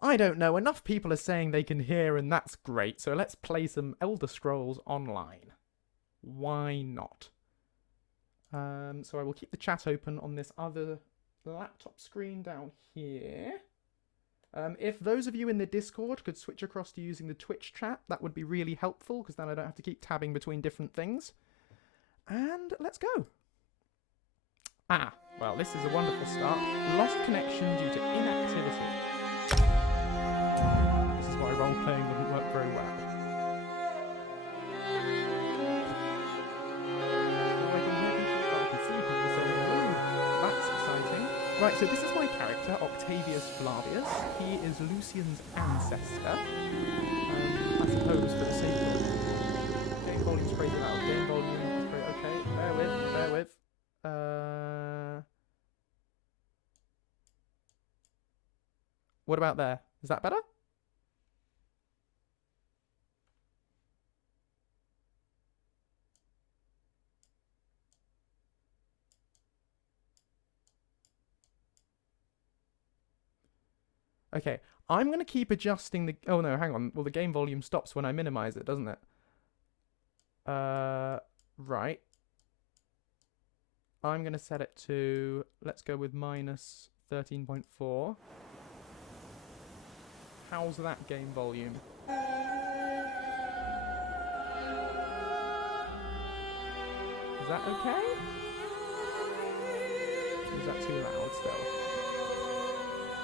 I don't know, enough people are saying they can hear, and that's great, so let's play some Elder Scrolls Online. Why not? So I will keep the chat open on this other laptop screen down here. If those of you in the Discord could switch across to using the Twitch chat, that would be really helpful, because then I don't have to keep tabbing between different things. And let's go. Well, this is a wonderful start. Lost connection due to inactivity. This is why role-playing wouldn't work very well. Right, so this is my character, Octavius Flavius. He is Lucien's ancestor. I suppose for the sake of game volume's pretty loud. Game volume is pretty okay. Bear with. What about there? Is that better? Okay, I'm going to keep adjusting the... Oh, no, hang on. Well, the game volume stops when I minimize it, doesn't it? Right. I'm going to set it to... Let's go with minus 13.4. How's that game volume? Is that okay? Or is that too loud still?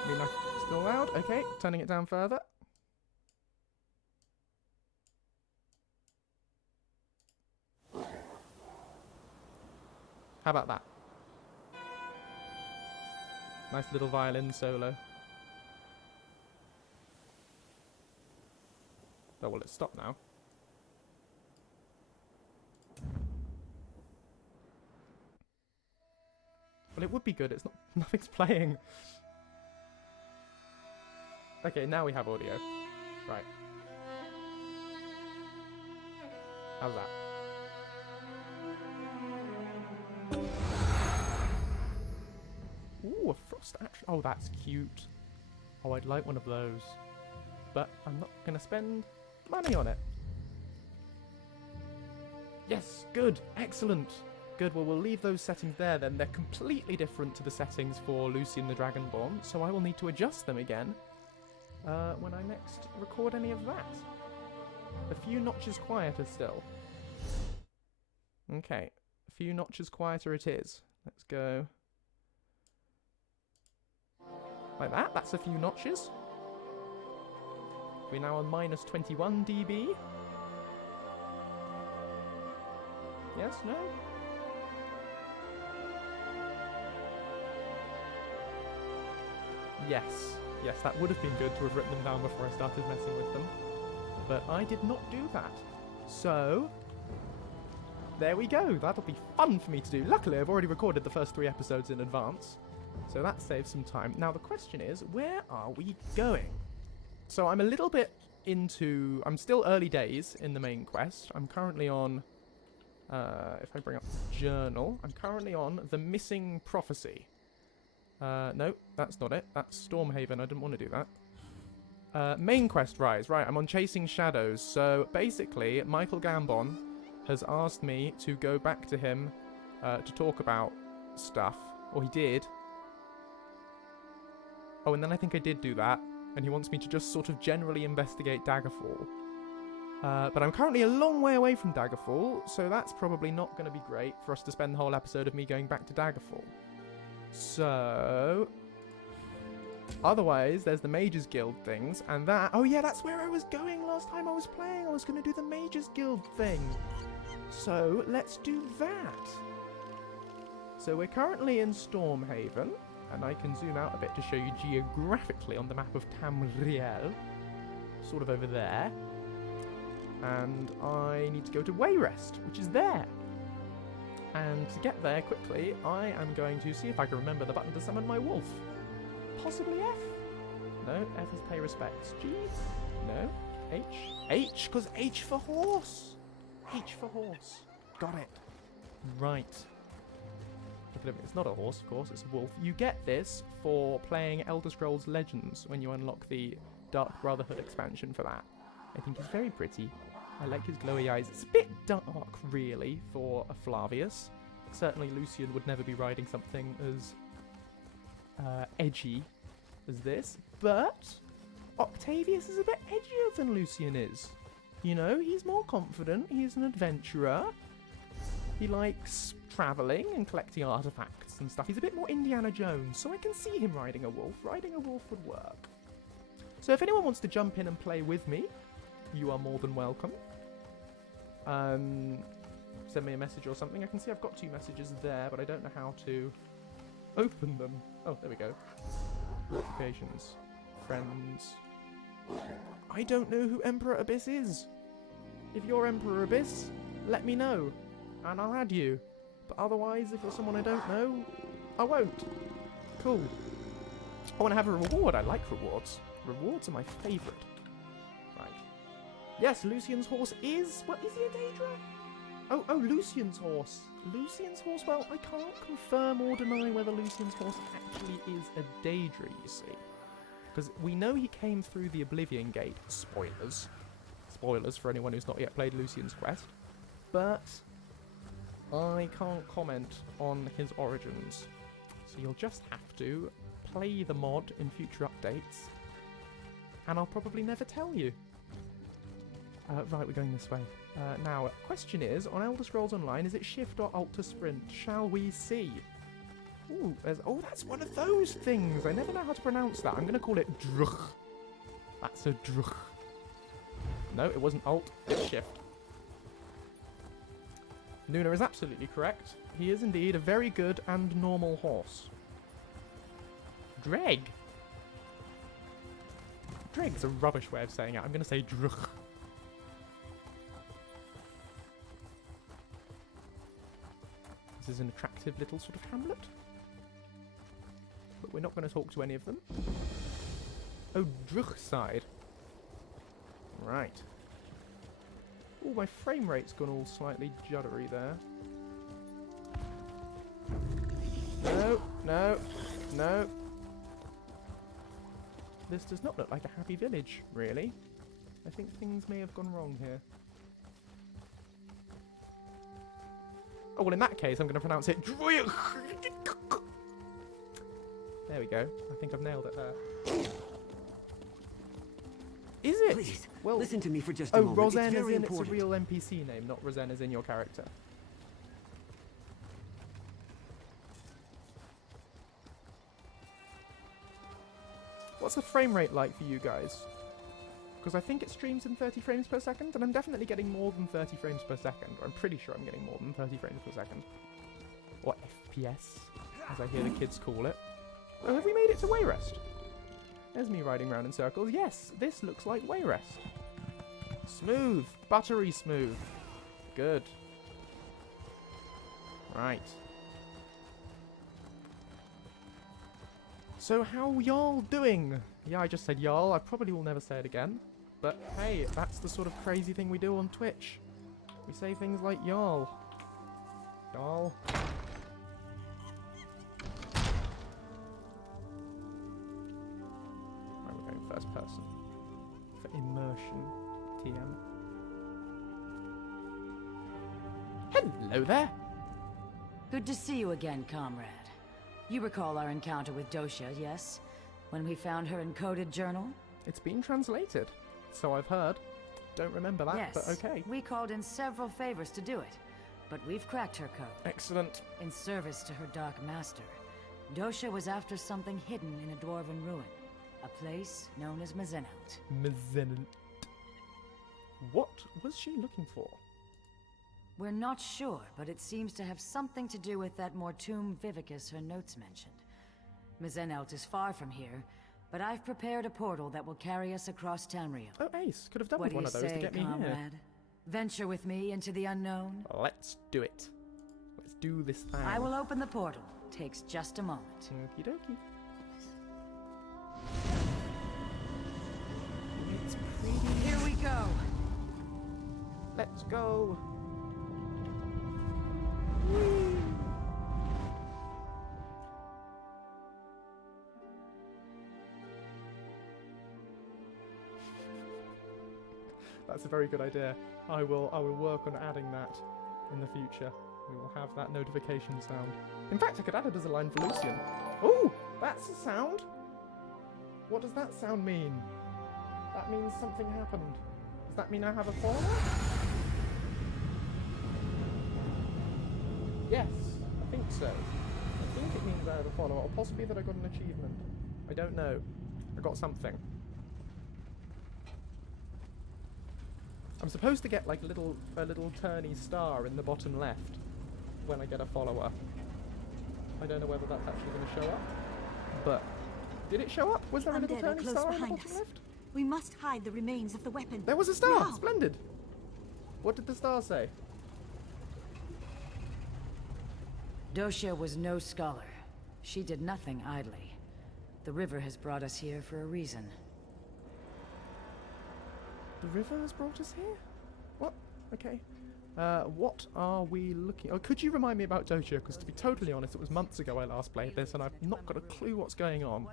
I mean, still loud? Okay, turning it down further. How about that? Nice little violin solo. Oh, well, it's stopped now. Well, it would be good. It's not... Nothing's playing. Okay, now we have audio. Right. How's that? Ooh, a frost action. Oh, that's cute. Oh, I'd like one of those. But I'm not going to spend money on it. Yes, good. Excellent. Good, well, we'll leave those settings there then. They're completely different to the settings for Lucien the Dragonborn, so I will need to adjust them again when I next record any of that. A few notches quieter still. Okay, a few notches quieter it is. Let's go like that. That's a few notches. We're now on minus 21 dB. Yes, no? Yes. Yes, that would have been good to have written them down before I started messing with them. But I did not do that. So, there we go. That'll be fun for me to do. Luckily, I've already recorded the first 3 episodes in advance. So that saves some time. Now, the question is, where are we going? So I'm a little bit into... I'm still early days in the main quest. I'm currently on... if I bring up the journal, I'm currently on the Missing Prophecy. No, that's not it. That's Stormhaven. I didn't want to do that. Main quest rise. Right, I'm on Chasing Shadows. So basically, Michael Gambon has asked me to go back to him to talk about stuff. Or he did. Oh, and then I think I did do that. And he wants me to just sort of generally investigate Daggerfall. But I'm currently a long way away from Daggerfall, so that's probably not going to be great for us to spend the whole episode of me going back to Daggerfall. So... Otherwise, there's the Mages Guild things, and that... Oh yeah, that's where I was going last time I was playing. I was going to do the Mages Guild thing. So, let's do that. So we're currently in Stormhaven, and I can zoom out a bit to show you geographically on the map of Tamriel. Sort of over there. And I need to go to Wayrest, which is there. And to get there quickly, I am going to see if I can remember the button to summon my wolf. Possibly F? No, F is pay respects. G? No. H? H, because H for horse. H for horse. Got it. Right. Look at him. It's not a horse, of course. It's a wolf. You get this for playing Elder Scrolls Legends when you unlock the Dark Brotherhood expansion for that. I think he's very pretty. I like his glowy eyes. It's a bit dark, really, for a Flavius. Certainly Lucien would never be riding something as edgy as this, but Octavius is a bit edgier than Lucien is. You know, he's more confident, he's an adventurer, he likes travelling and collecting artifacts and stuff. He's a bit more Indiana Jones, so I can see him riding a wolf. Riding a wolf would work. So if anyone wants to jump in and play with me, you are more than welcome. Send me a message or something. I can see I've got 2 messages there, but I don't know how to open them. Oh, there we go. Notifications. Friends. I don't know who Emperor Abyss is. If you're Emperor Abyss, let me know, and I'll add you. But otherwise, if you're someone I don't know, I won't. Cool. I want to have a reward. I like rewards. Rewards are my favourite. Right. Yes, Lucien's horse is... What, is he a Daedra? Oh, Lucien's horse. Lucien's horse? Well, I can't confirm or deny whether Lucien's horse actually is a Daedra, you see. Because we know he came through the Oblivion Gate. Spoilers. Spoilers for anyone who's not yet played Lucien's Quest. But I can't comment on his origins. So you'll just have to play the mod in future updates. And I'll probably never tell you. Right, we're going this way. Now, question is, on Elder Scrolls Online, is it shift or alt to sprint? Shall we see? Ooh, that's one of those things. I never know how to pronounce that. I'm going to call it druch. That's a druch. No, it wasn't alt, it's shift. Nuna is absolutely correct. He is indeed a very good and normal horse. Dreg. Dreg's a rubbish way of saying it. I'm going to say druch. This is an attractive little sort of hamlet. But we're not going to talk to any of them. Oh, Druchside. Right. Oh, my frame rate's gone all slightly juddery there. No. This does not look like a happy village, really. I think things may have gone wrong here. Oh, well, in that case, I'm going to pronounce it... There we go. I think I've nailed it there. Is it? Please, well, listen to me for just a moment. Rosen it's is very in important. It's a real NPC name, not Rosen is in your character. What's the frame rate like for you guys? Because I think it streams in 30 frames per second, and I'm definitely getting more than 30 frames per second. Or I'm pretty sure I'm getting more than 30 frames per second. Or FPS, as I hear the kids call it. Oh, have we made it to Wayrest? There's me riding around in circles. Yes, this looks like Wayrest. Smooth. Buttery smooth. Good. Right. So how y'all doing? Yeah, I just said y'all. I probably will never say it again. But hey, that's the sort of crazy thing we do on Twitch. We say things like y'all. Y'all. Right, we're going first person. For immersion. TM. Hello there. Good to see you again, comrade. You recall our encounter with Dosha, yes? When we found her encoded journal? It's been translated, so I've heard. Don't remember that, yes, but okay. We called in several favors to do it, but we've cracked her code. Excellent. In service to her Dark Master, Dosha was after something hidden in a Dwarven ruin, a place known as Mizenelt. Mizenelt. What was she looking for? We're not sure, but it seems to have something to do with that Mortum Vivicus her notes mentioned. Mizenelt is far from here, but I've prepared a portal that will carry us across Tamriel. Oh, ace. Could have done What with one do you of those say, to get me comrade? here. Venture with me into the unknown? Let's do it. Let's do this thing. I will open the portal. Takes just a moment. Okie dokie. It's pretty. Here we go. Let's go. That's a very good idea. I will work on adding that in the future. We will have that notification sound. In fact, I could add it as a line for Lucien. Oh, that's a sound. What does that sound mean? That means something happened. Does that mean I have a follower? Yes, I think so. I think it means I have a follower, or possibly that I got an achievement. I don't know. I got something. I'm supposed to get like a little turny star in the bottom left when I get a follower. I don't know whether that's actually going to show up, but did it show up? Was there a little turny star in the bottom left? We must hide the remains of the weapon. There was a star! Now. Splendid! What did the star say? Doshia was no scholar. She did nothing idly. The river has brought us here for a reason. The river has brought us here? What? Okay. What are we looking... Oh, could you remind me about Doshia? Because to be totally honest, it was months ago I last played this, and I've not got a clue what's going on.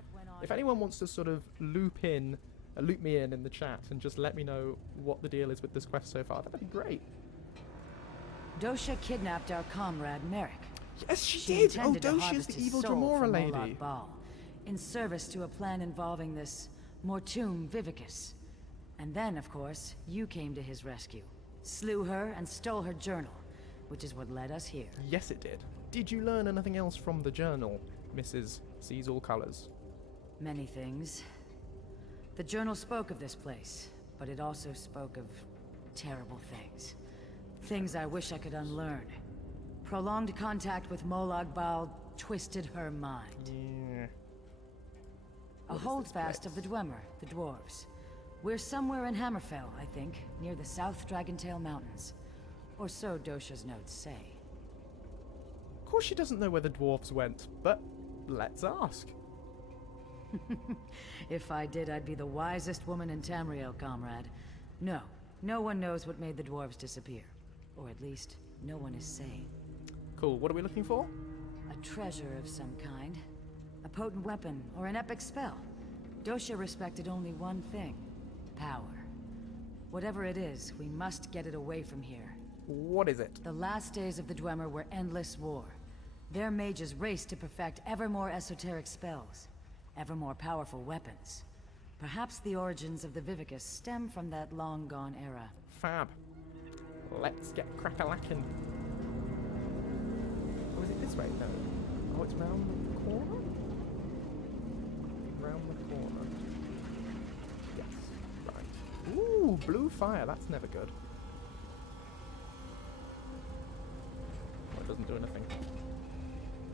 If anyone wants to sort of loop me in the chat and just let me know what the deal is with this quest so far, that'd be great. Doshia kidnapped our comrade Merrick. Yes, she did! Oh, intended to Doshia's harvest the his evil soul Dremora from lady. Molag Bal, in service to a plan involving this Mortum Vivicus. And then, of course, you came to his rescue, slew her, and stole her journal, which is what led us here. Yes, it did. Did you learn anything else from the journal, Mrs. Sees All Colours? Many things. The journal spoke of this place, but it also spoke of terrible things. Things I wish I could unlearn. Prolonged contact with Molag Bal twisted her mind. Yeah. A holdfast of the Dwemer, the dwarves. We're somewhere in Hammerfell, I think, near the South Dragontail Mountains. Or so Doshia's notes say. Of course she doesn't know where the dwarves went, but let's ask. If I did, I'd be the wisest woman in Tamriel, comrade. No, no one knows what made the dwarves disappear. Or at least, no one is sane. Cool, what are we looking for? A treasure of some kind. A potent weapon, or an epic spell. Doshia respected only one thing. Power. Whatever it is, we must get it away from here. What is it? The last days of the Dwemer were endless war. Their mages raced to perfect ever more esoteric spells, ever more powerful weapons. Perhaps the origins of the Vivicus stem from that long-gone era. Fab. Let's get crack-a-lackin'. Oh, is it this way? No. Oh, it's round the corner? Round the corner. Yes. Right. Ooh, blue fire. That's never good. Oh, it doesn't do anything.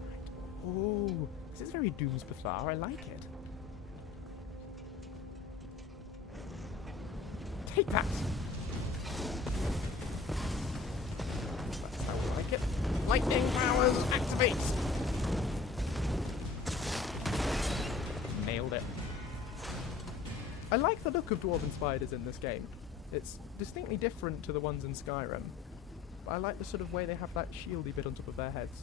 Right. Ooh. This is very Doomspathar. I like it. Take that! That's how we like it. Lightning powers activate! Nailed it. I like the look of Dwarven spiders in this game. It's distinctly different to the ones in Skyrim. But I like the sort of way they have that shieldy bit on top of their heads.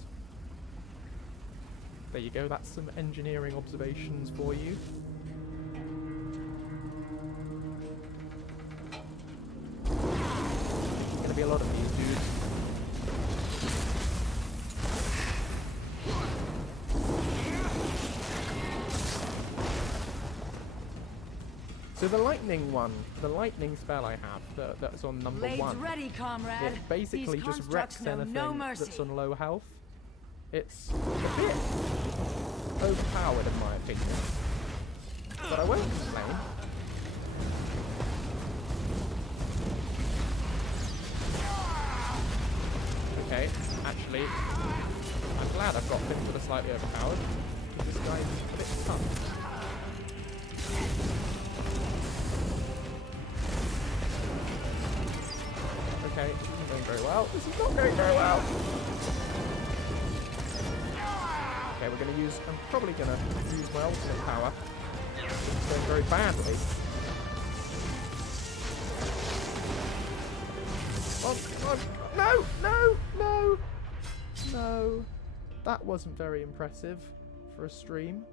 There you go, that's some engineering observations for you. There's gonna be a lot of these dudes. So the lightning one, the lightning spell I have, that's on number Blades 1. ready, comrade. It basically These just constructs wrecks know anything no mercy. that's on low health. It's a bit overpowered in my opinion, but I won't complain. Okay, actually, I'm glad I've got things that are slightly overpowered, because this guy is a bit tough. Okay, this isn't going very well. This is not going very well. Okay, we're going to use... I'm probably going to use my ultimate power. It's going very badly. Oh, no! No! No! No! That wasn't very impressive for a stream.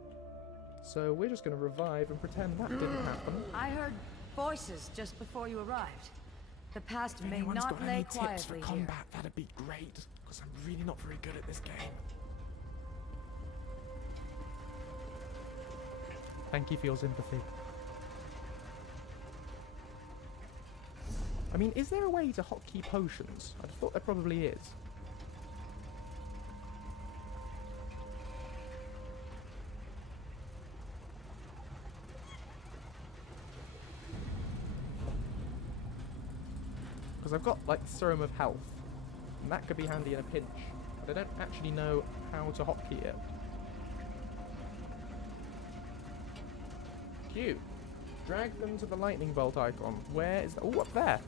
So we're just going to revive and pretend that didn't happen. I heard voices just before you arrived. The past If may anyone's not got lay any tips for quietly here. combat, that'd be great, because I'm really not very good at this game. Thank you for your sympathy. I mean, is there a way to hotkey potions? I thought there probably is. Because I've got, like, Serum of Health, and that could be handy in a pinch, but I don't actually know how to hotkey it. Q. Drag them to the lightning bolt icon. Where is... Oh, up there.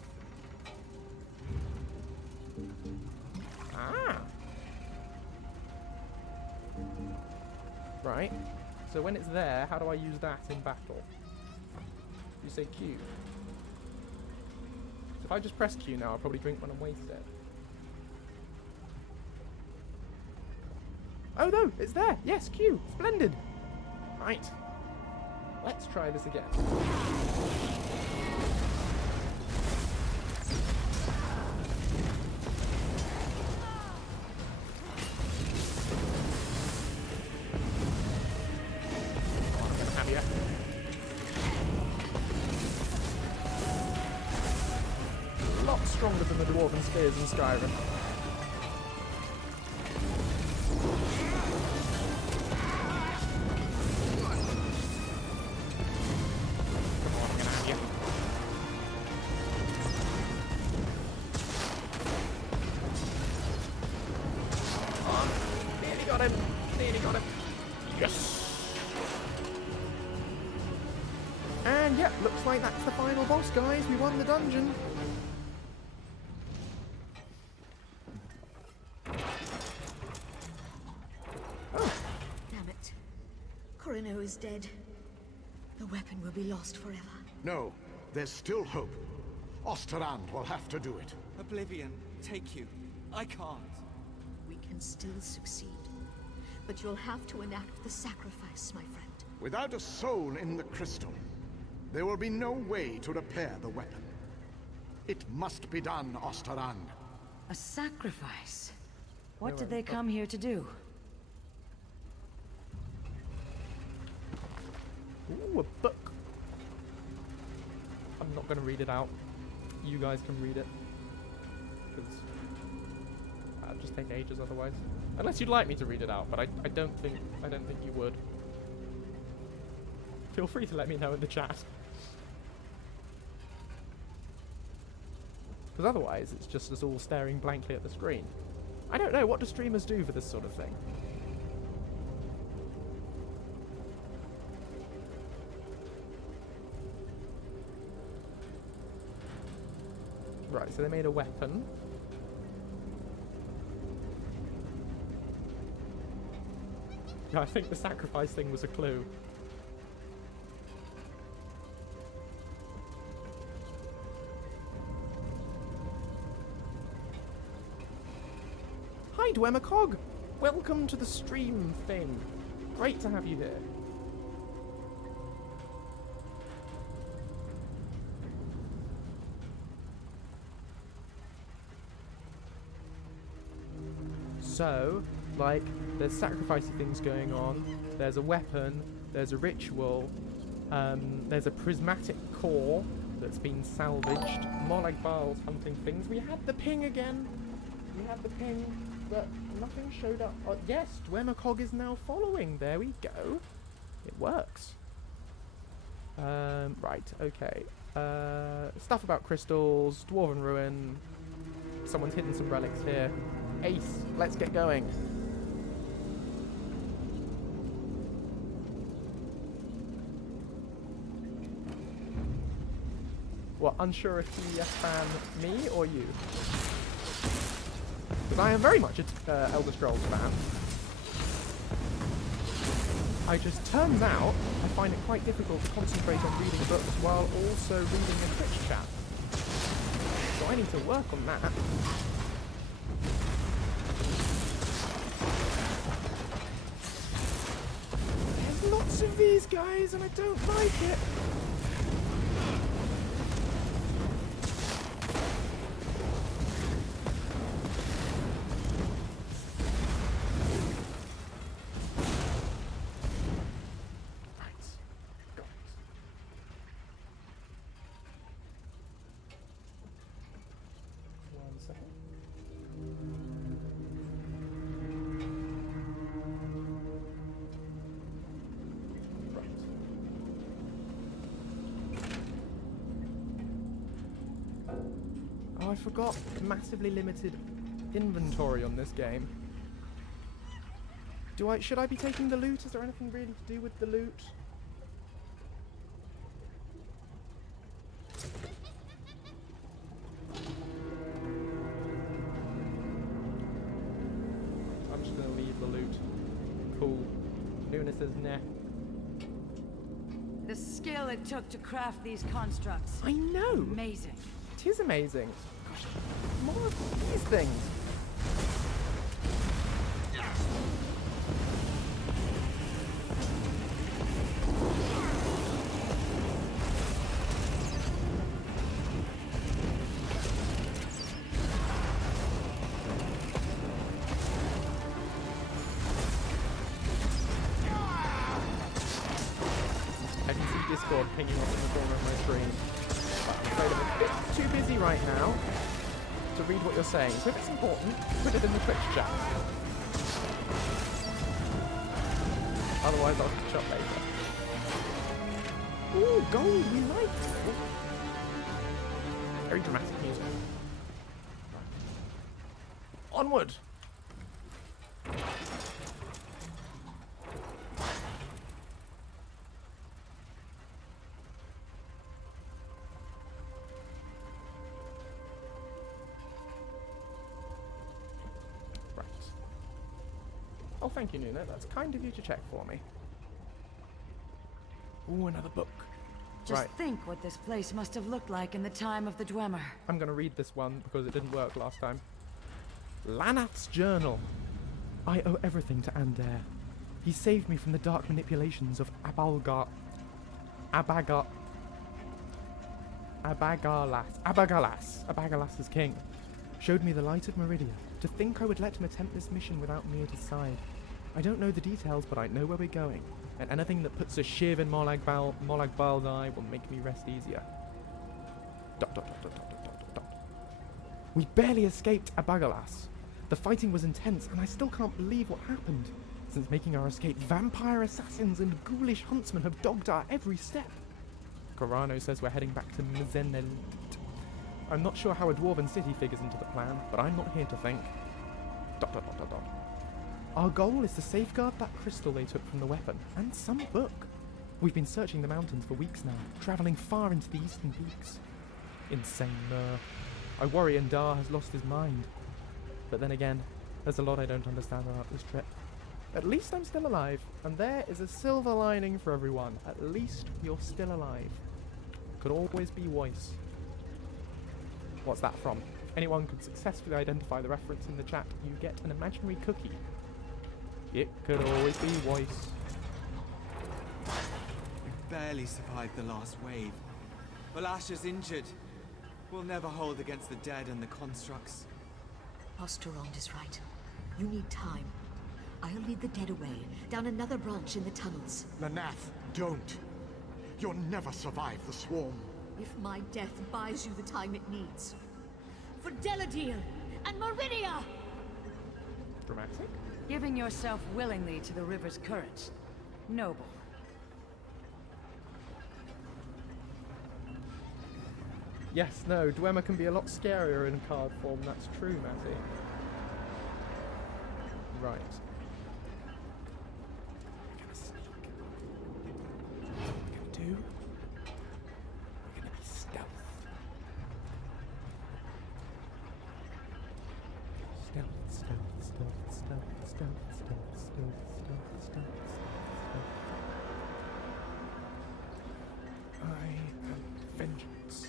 Ah! Right. So when it's there, how do I use that in battle? You say Q. So if I just press Q now, I'll probably drink when I'm wasted. Oh no, it's there! Yes, Q! Splendid! Right. Let's try this again. A lot stronger than the Dwarven spears in Skyrim. Nearly got him. Yes! And yep, looks like that's the final boss, guys. We won the dungeon. Oh. Damn it. Corino is dead. The weapon will be lost forever. No, there's still hope. Osterrand will have to do it. Oblivion, take you. I can't. We can still succeed. But you'll have to enact the sacrifice, my friend. Without a soul in the crystal, there will be no way to repair the weapon. It must be done, Osterrand. A sacrifice? What did they come here to do? Ooh, a book. I'm not going to read it out. You guys can read it. Because that'd just take ages otherwise. Unless you'd like me to read it out, but I don't think you would. Feel free to let me know in the chat. Because otherwise, it's just us all staring blankly at the screen. I don't know, what do streamers do for this sort of thing? Right, so they made a weapon. Yeah, I think the sacrifice thing was a clue. Hi, Dwemercog! Welcome to the stream thing. Great to have you here. So, like, there's sacrificey things going on, there's a weapon, there's a ritual, there's a prismatic core that's been salvaged, Molag Bal's hunting things. We had the ping again! We had the ping, but nothing showed up. Oh, yes, Dwemercog is now following. There we go. It works. Right, okay. Stuff about crystals, Dwarven Ruin. Someone's hidden some relics here. Ace, let's get going. What, unsure if he fan me or you? Because I am very much an Elder Scrolls fan. I just, turns out, I find it quite difficult to concentrate on reading books while also reading a Twitch chat. So I need to work on that. There's lots of these guys and I don't like it. I forgot massively limited inventory on this game. Should I be taking the loot? Is there anything really to do with the loot? I'm just gonna leave the loot. Cool. Luna says nah. The skill it took to craft these constructs. I know! Amazing. It is amazing. Gosh, more of these things. I can see Discord pinging up in the corner of my screen. But I'm afraid I'm a bit too busy right now to read what you're saying. So if it's important, put it in the Twitch chat. Otherwise, I'll catch up later. Ooh, gold, we like it. Very dramatic music. Onward! Oh, thank you, Nuna. That's kind of you to check for me. Ooh, another book. Just Right. think what this place must have looked like in the time of the Dwemer. I'm going to read this one because it didn't work last time. Lanath's journal. I owe everything to Ander. He saved me from the dark manipulations of Abagalas. Abagalas' king. Showed me the light of Meridia. To think I would let him attempt this mission without me at his side. I don't know the details, but I know where we're going. And anything that puts a shiv in Molag Baldai will make me rest easier. ... We barely escaped Abagalas. The fighting was intense, and I still can't believe what happened. Since making our escape, vampire assassins and ghoulish huntsmen have dogged our every step. Corano says we're heading back to Mzenel. I'm not sure how a dwarven city figures into the plan, but I'm not here to think. ... Our goal is to safeguard that crystal they took from the weapon, and some book. We've been searching the mountains for weeks now, travelling far into the eastern peaks. Insane Mer. I worry Ndar has lost his mind. But then again, there's a lot I don't understand about this trip. At least I'm still alive, and there is a silver lining for everyone. At least you're still alive. Could always be worse. What's that from? If anyone could successfully identify the reference in the chat, you get an imaginary cookie. It could always be worse. We barely survived the last wave. Valasha's injured. We'll never hold against the dead and the constructs. Osterond is right. You need time. I'll lead the dead away, down another branch in the tunnels. Lanath, don't. You'll never survive the swarm. If my death buys you the time it needs. For Deladil and Meridia! Dramatic? Giving yourself willingly to the river's current. Noble. Yes, no, Dwemer can be a lot scarier in card form, that's true, Matty. Right. We're gonna sneak. What are we gonna do? We're gonna be stealth. Stealth. I am vengeance.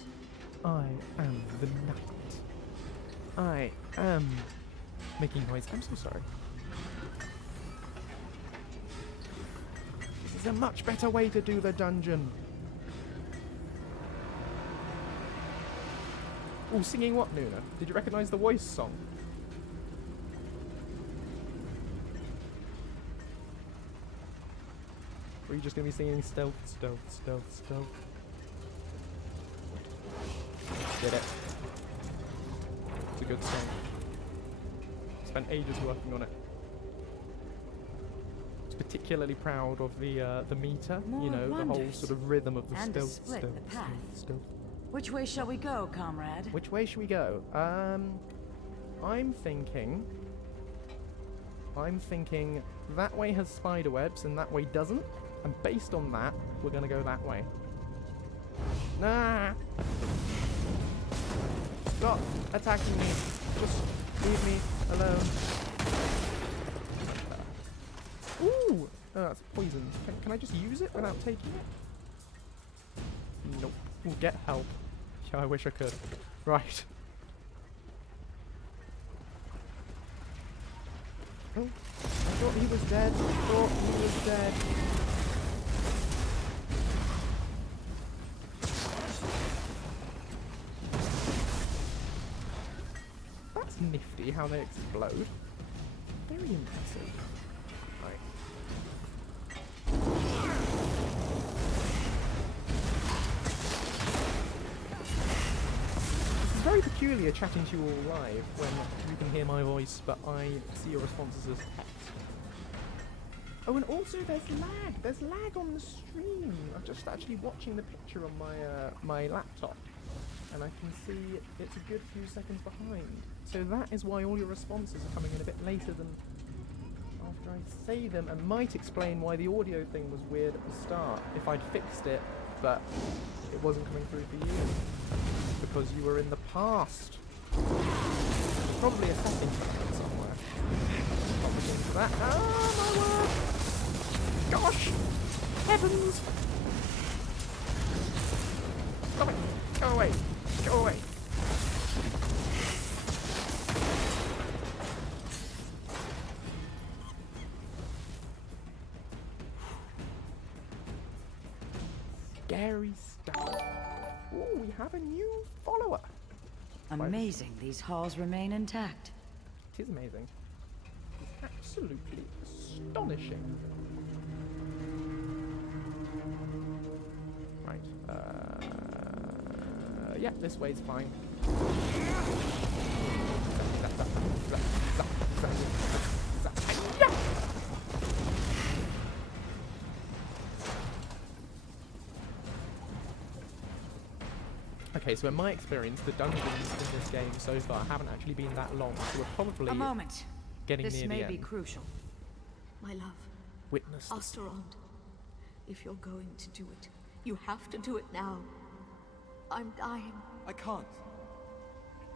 I am the night. I am making noise. I'm so sorry. This is a much better way to do the dungeon. Oh, singing what, Nuna? Did you recognize the voice song? Or are you just going to be singing stealth? Did it. It's a good song. Spent ages working on it. I was particularly proud of the meter, More you know, the whole wonders. sort of rhythm of the And to stealth, split the path. stealth. Which way shall we go, comrade? Which way should we go? I'm thinking that way has spider webs and that way doesn't. And based on that, we're gonna go that way. Nah! Stop attacking me. Just leave me alone. Ooh! Oh, that's poison. Can I just use it without taking it? Nope. Ooh, get help. Yeah, I wish I could. Right. Oh, I thought he was dead. That's nifty how they explode. Very impressive. Right. It's very peculiar chatting to you all live when you can hear my voice, but I see your responses as text. Oh, and also there's lag. There's lag on the stream. I'm just actually watching the picture on my laptop, and I can see it's a good few seconds behind. So that is why all your responses are coming in a bit later than after I say them, and might explain why the audio thing was weird at the start if I'd fixed it, but it wasn't coming through for you because you were in the past. There's probably a setting for that somewhere. Not looking for that. Oh my word! Gosh! Heavens! Stop it! Go away! Go away! Scary stuff. Oh, we have a new follower. Amazing these halls remain intact. It is amazing. It's absolutely astonishing. Right. Yeah, this way's fine. Okay, so in my experience, the dungeons in this game so far haven't actually been that long, so we're probably A moment. getting This near may the be end. crucial. My love, Witness. Osterond, if you're going to do it, you have to do it now. I'm dying. I can't.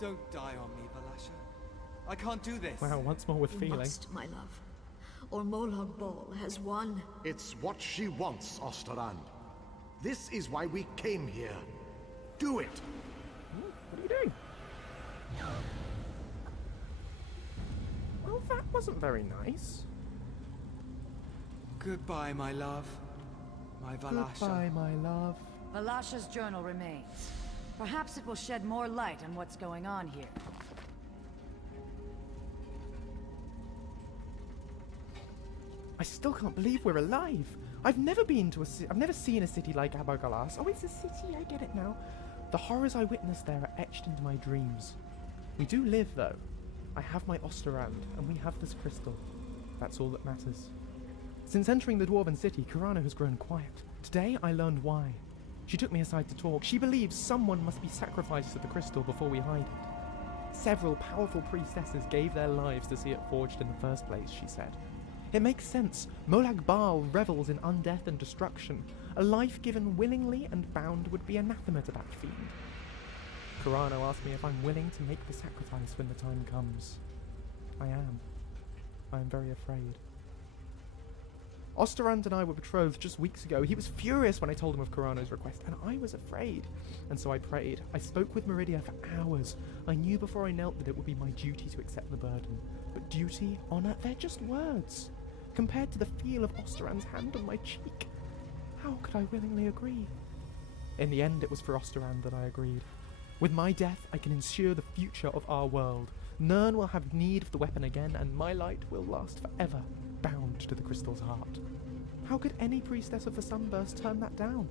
Don't die on me, Valasha. I can't do this. Wow, once more with You feeling. must, my love. Or Molog Ball has won. It's what she wants, Osterand. This is why we came here. Do it! What are you doing? Well, that wasn't very nice. Goodbye, my love. My Valasha. Goodbye, my love. Valasha's journal remains. Perhaps it will shed more light on what's going on here. I still can't believe we're alive. I've never been to I've never seen a city like Abergalas. Oh, it's a city. I get it now. The horrors I witnessed there are etched into my dreams. We do live, though. I have my Osterand, and we have this crystal. That's all that matters. Since entering the Dwarven city, Kirano has grown quiet. Today, I learned why. She took me aside to talk. She believes someone must be sacrificed to the crystal before we hide it. Several powerful priestesses gave their lives to see it forged in the first place, she said. It makes sense. Molag Bal revels in undeath and destruction. A life given willingly and bound would be anathema to that fiend. Kirano asked me if I'm willing to make the sacrifice when the time comes. I am. I am very afraid. Osterand and I were betrothed just weeks ago. He was furious when I told him of Kirano's request, and I was afraid. And so I prayed. I spoke with Meridia for hours. I knew before I knelt that it would be my duty to accept the burden. But duty, honor, they're just words. Compared to the feel of Osterand's hand on my cheek. How could I willingly agree? In the end, it was for Osterand that I agreed. With my death, I can ensure the future of our world. Nirn will have need of the weapon again, and my light will last forever, bound to the crystal's heart. How could any priestess of the Sunburst turn that down?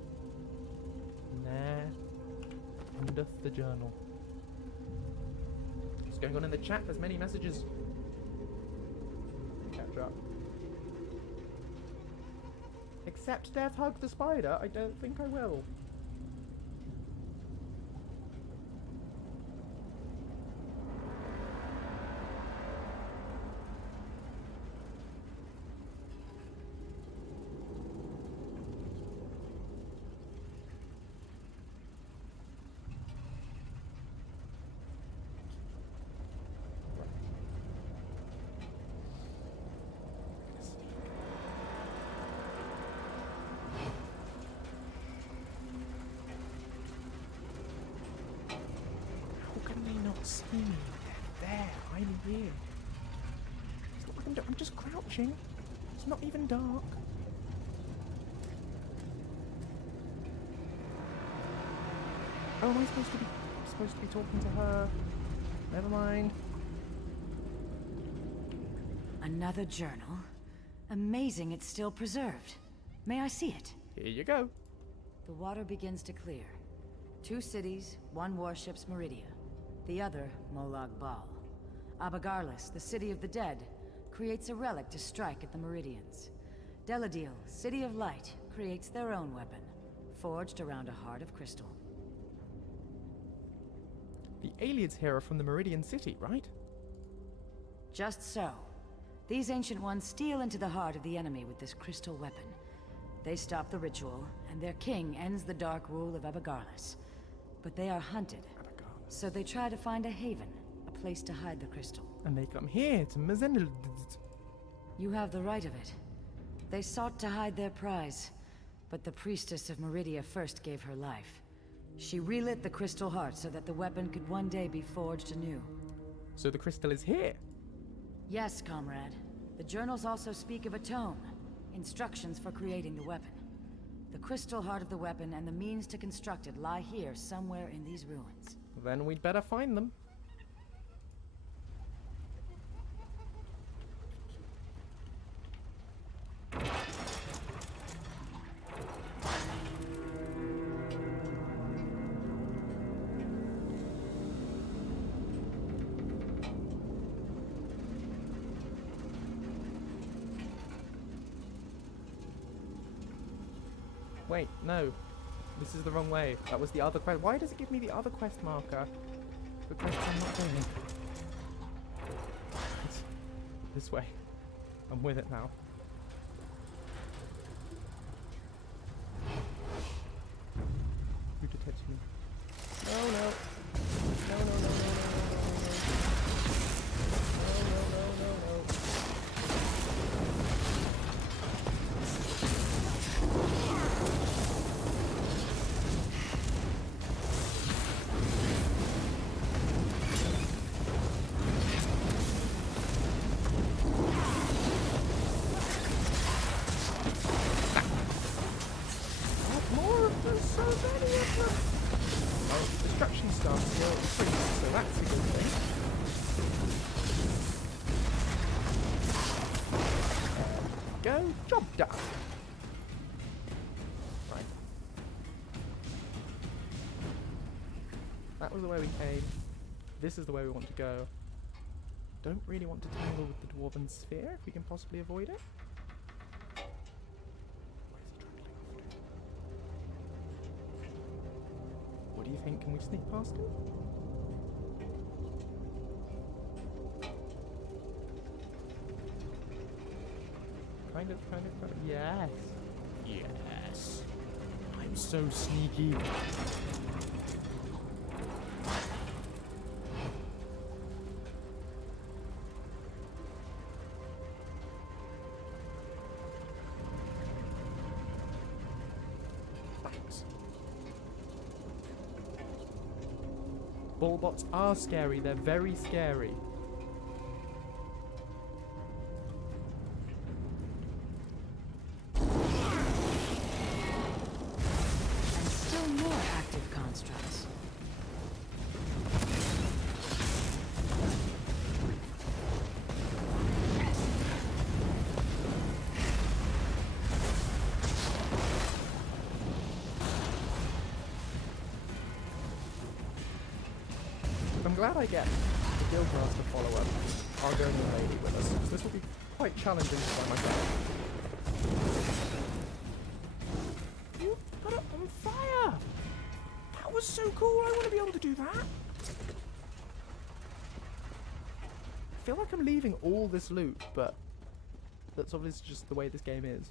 Nah. Endeth the journal. What's going on in the chat? There's many messages. Catch up. Accept death, hug the spider? I don't think I will. see me. They're there. I'm here. It's not like I'm just crouching. It's not even dark. Oh, am I supposed to be talking to her? Never mind. Another journal? Amazing it's still preserved. May I see it? Here you go. The water begins to clear. 2 cities, 1 warship's Meridia. The other, Molag Bal. Abagarlis, the city of the dead, creates a relic to strike at the Meridians. Deladil, city of light, creates their own weapon, forged around a heart of crystal. The aliens here are from the Meridian City, right? Just so. These ancient ones steal into the heart of the enemy with this crystal weapon. They stop the ritual, and their king ends the dark rule of Abagarlis. But they are hunted, so they try to find a haven, a place to hide the crystal. And they come here to Mazenil. You have the right of it. They sought to hide their prize, but the priestess of Meridia first gave her life. She relit the crystal heart so that the weapon could one day be forged anew. So the crystal is here? Yes, comrade. The journals also speak of a tome, instructions for creating the weapon. The crystal heart of the weapon and the means to construct it lie here somewhere in these ruins. Then we'd better find them. Wait, no. This is the wrong way. That was the other quest. Why does it give me the other quest marker? The quest I'm not doing. It's this way. I'm with it now. Who detected me? No, no. No, no, no, no, no, no, no, no, no, no, no, no. Destruction starts here at 3, so that's a good thing. Go, job done. Right. That was the way we came. This is the way we want to go. Don't really want to tangle with the Dwarven Sphere if we can possibly avoid it. What do you think? Can we sneak past him? Kind of. Yes. Yes. I'm so sneaky. Thanks. Ballbots are scary. They're very scary. And still more active constructs. I'm glad I get the Guildmaster to follow up Argonian lady with us, because this will be quite challenging to find myself. You got it on fire! That was so cool, I want to be able to do that! I feel like I'm leaving all this loot, but that's obviously just the way this game is.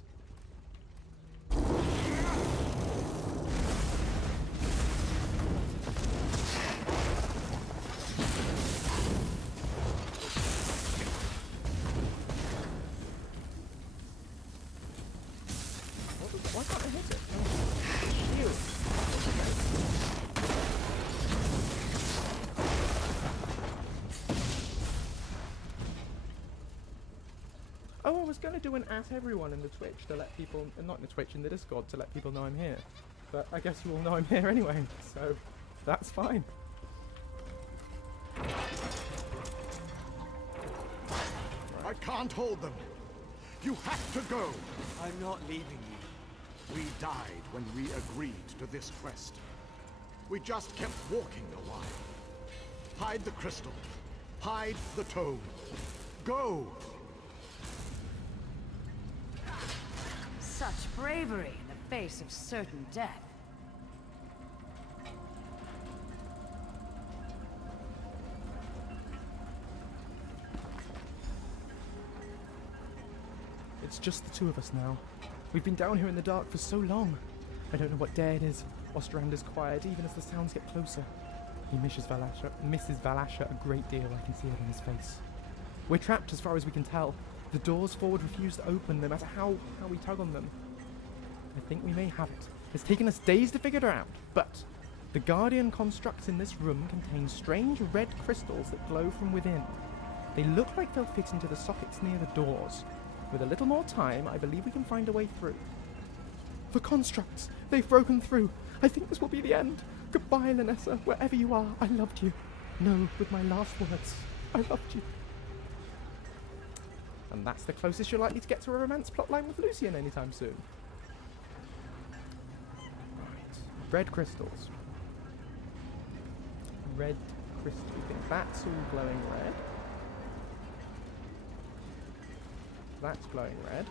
Why can't I hit it? Shield. was going to do an at everyone in the Twitch to let people, not in the Twitch, in the Discord to let people know I'm here. But I guess you all know I'm here anyway, so that's fine. I can't hold them. You have to go. I'm not leaving you. We died when we agreed to this quest. We just kept walking a while. Hide the crystal. Hide the tome. Go! Such bravery in the face of certain death. It's just the two of us now. We've been down here in the dark for so long. I don't know what day it is. Ostrander's quiet, even as the sounds get closer. He misses Valasha a great deal, I can see it in his face. We're trapped as far as we can tell. The doors forward refuse to open, no matter how we tug on them. I think we may have it. It's taken us days to figure it out, but the Guardian constructs in this room contain strange red crystals that glow from within. They look like they'll fit into the sockets near the doors. With a little more time, I believe we can find a way through. The constructs! They've broken through! I think this will be the end! Goodbye, Linessa, wherever you are, I loved you. No, with my last words, I loved you. And that's the closest you're likely to get to a romance plotline with Lucien anytime soon. Right. Red crystals. Red crystal. That's all glowing red. That's glowing red.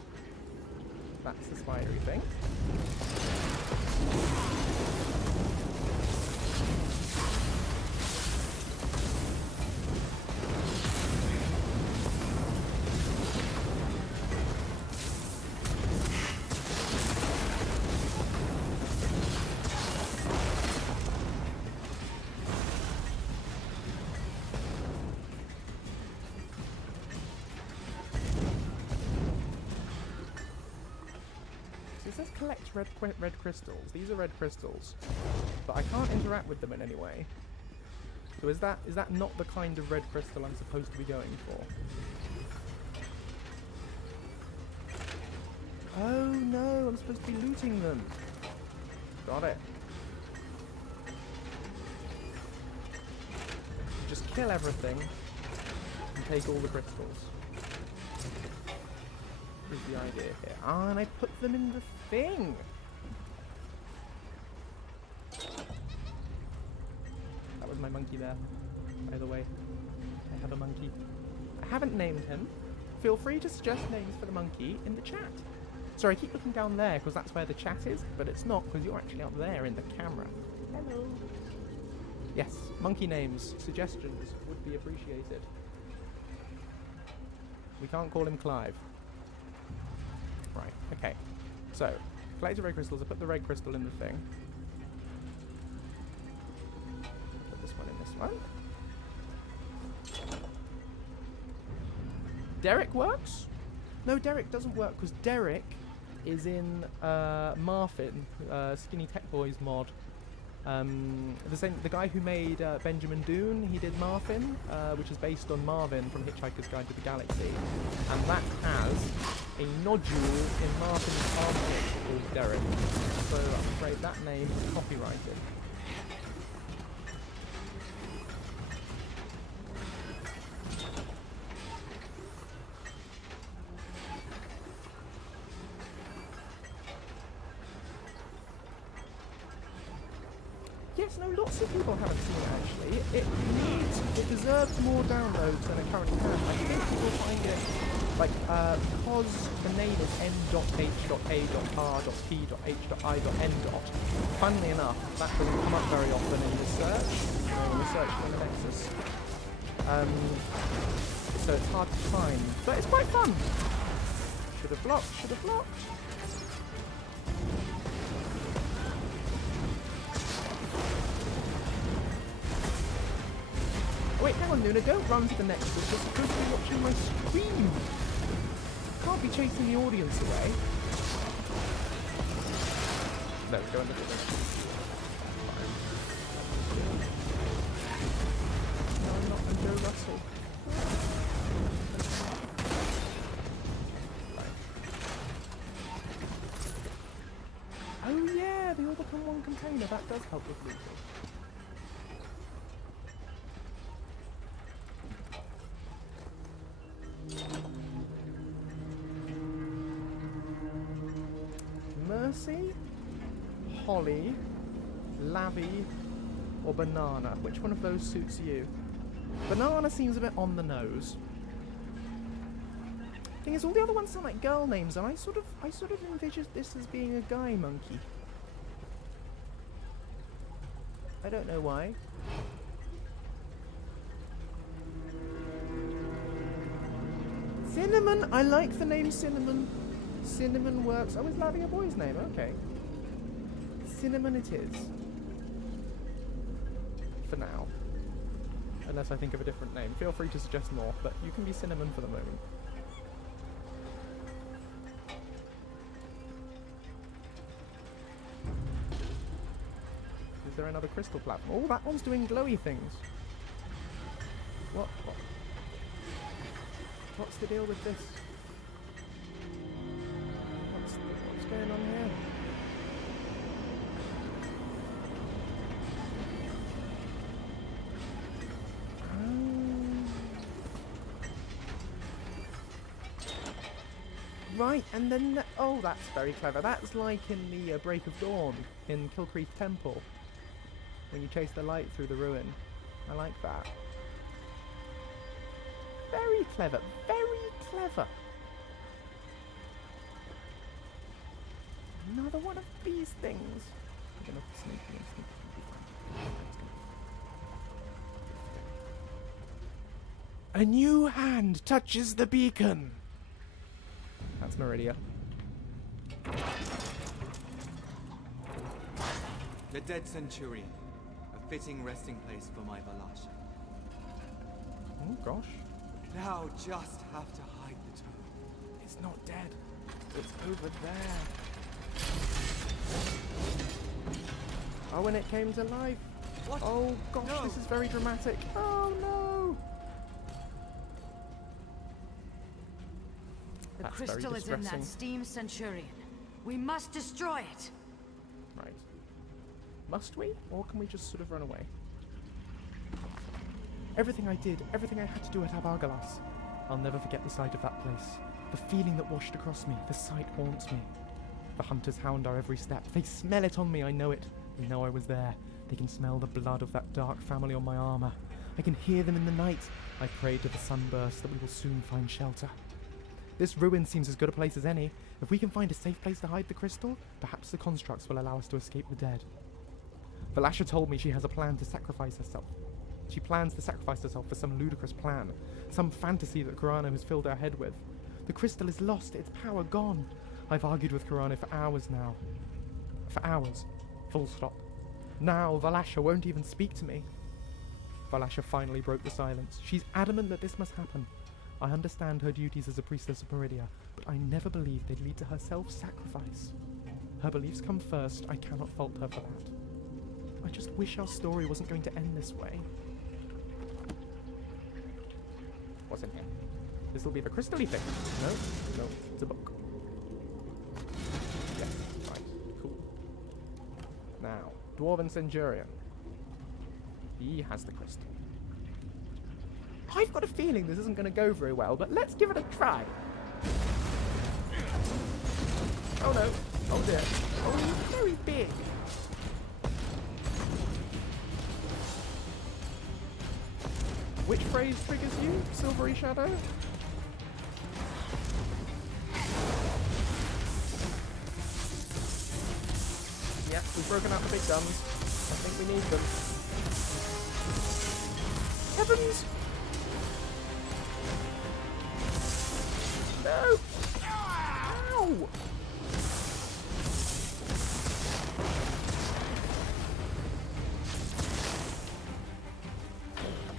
That's the spidery thing. Collect red crystals. These are red crystals, but I can't interact with them in any way. So is that not the kind of red crystal I'm supposed to be going for? Oh no, I'm supposed to be looting them. Got it. Just kill everything and take all the crystals. Is the idea here. Ah, and I put them in the thing. That was my monkey there, by the way. I have a monkey. I haven't named him. Feel free to suggest names for the monkey in the chat. Sorry, I keep looking down there because that's where the chat is, but it's not because you're actually up there in the camera. Hello. Yes, monkey names, suggestions would be appreciated. We can't call him Clive. Right, okay. So, collected red crystals. I put the red crystal in the thing. Put this one in this one. Derek works? No, Derek doesn't work because Derek is in Marfin, Skinny Tech Boys mod. The guy who made Benjamin Dune, he did Marfin, which is based on Marvin from Hitchhiker's Guide to the Galaxy, and that has a nodule in Marfin's armpit called Derek. So I'm afraid that name is copyrighted. Yes, no, lots of people haven't seen it actually. It deserves more downloads than it currently has. I think you'll find it, like, because the name is n.h.a.r.p.h.i.n. Funnily enough, that doesn't come up very often in the search, when we're searching on the Nexus. So it's hard to find, but it's quite fun. Should have blocked, should have blocked. Wait, hang on, Luna, don't run to the Nexus, just because you're watching my stream. Can't be chasing the audience away. There we go, and look at this. No, I'm not, I'm Joe Russell. that does help with looting. Mercy, Holly, Lavi, or Banana? Which one of those suits you? Banana seems a bit on the nose. Thing is, all the other ones sound like girl names, and I sort of envisioned this as being a guy monkey. I don't know why. Cinnamon! I like the name Cinnamon. Cinnamon works. Oh, is Lavi a boy's name? Okay. Cinnamon it is. For now. Unless I think of a different name. Feel free to suggest more, but you can be Cinnamon for the moment. Is there another crystal platform? Oh, that one's doing glowy things. What? What's the deal with this? What's going on here? Right, and then... oh, that's very clever. That's like in the Break of Dawn in Kilcreath Temple. When you chase the light through the ruin. I like that. Very clever. Very clever. Another one of these things. I'm gonna sneak. A new hand touches the beacon. That's Meridia. The dead Centurion. A fitting resting place for my Valasha. Oh gosh. Now just have to hide the tomb. It's not dead. It's over there. Oh, and it came to life. What? Oh gosh, No. this is very dramatic. Oh no. The That's crystal very is in that distressing. steam Centurion. We must destroy it. Right. Must we? Or can we just sort of run away? Everything I did, everything I had to do at Abargalas. I'll never forget the sight of that place. The feeling that washed across me, the sight haunts me. The hunters hound our every step. They smell it on me, I know it. They know I was there. They can smell the blood of that dark family on my armor. I can hear them in the night. I pray to the sunburst that we will soon find shelter. This ruin seems as good a place as any. If we can find a safe place to hide the crystal, perhaps the constructs will allow us to escape the dead. Valasha told me she has a plan to sacrifice herself. She plans to sacrifice herself for some ludicrous plan, some fantasy that Kurano has filled her head with. The crystal is lost, its power gone. I've argued with Kurano for hours now. For hours. Full stop. Now Valasha won't even speak to me. Valasha finally broke the silence. She's adamant that this must happen. I understand her duties as a priestess of Meridia, but I never believed they'd lead to her self-sacrifice. Her beliefs come first. I cannot fault her for that. I just wish our story wasn't going to end this way. What's in here? This will be the crystal-y thing. No, it's a book. Yes, right, cool. Now, Dwarven Centurion. He has the crystal. I've got a feeling this isn't going to go very well, but let's give it a try. Oh no. Oh dear. Oh, he's very big. Which phrase triggers you, Silvery Shadow? Yep, we've broken out the big guns. I think we need them. Heavens! No! Ow!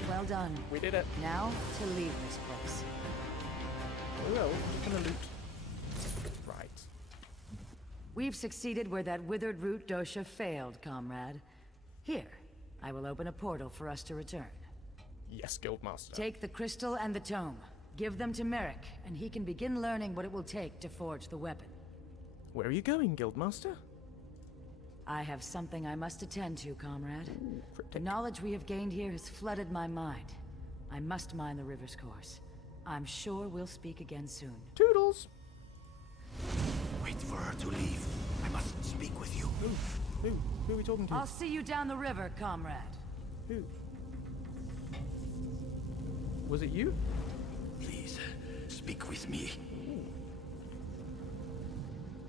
Well done. We did it. Now to leave this place. We will. We're just gonna loot. Right. We've succeeded where that withered root dosha failed, comrade. Here, I will open a portal for us to return. Yes, Guildmaster. Take the crystal and the tome. Give them to Merrick, and he can begin learning what it will take to forge the weapon. Where are you going, Guildmaster? I have something I must attend to, comrade. The Cryptic. knowledge we have gained here has flooded my mind. I must mind the river's course. I'm sure we'll speak again soon. Toodles! Wait for her to leave. I must speak with you. Who are we talking to? I'll see you down the river, comrade. Who? Was it you? Please, speak with me.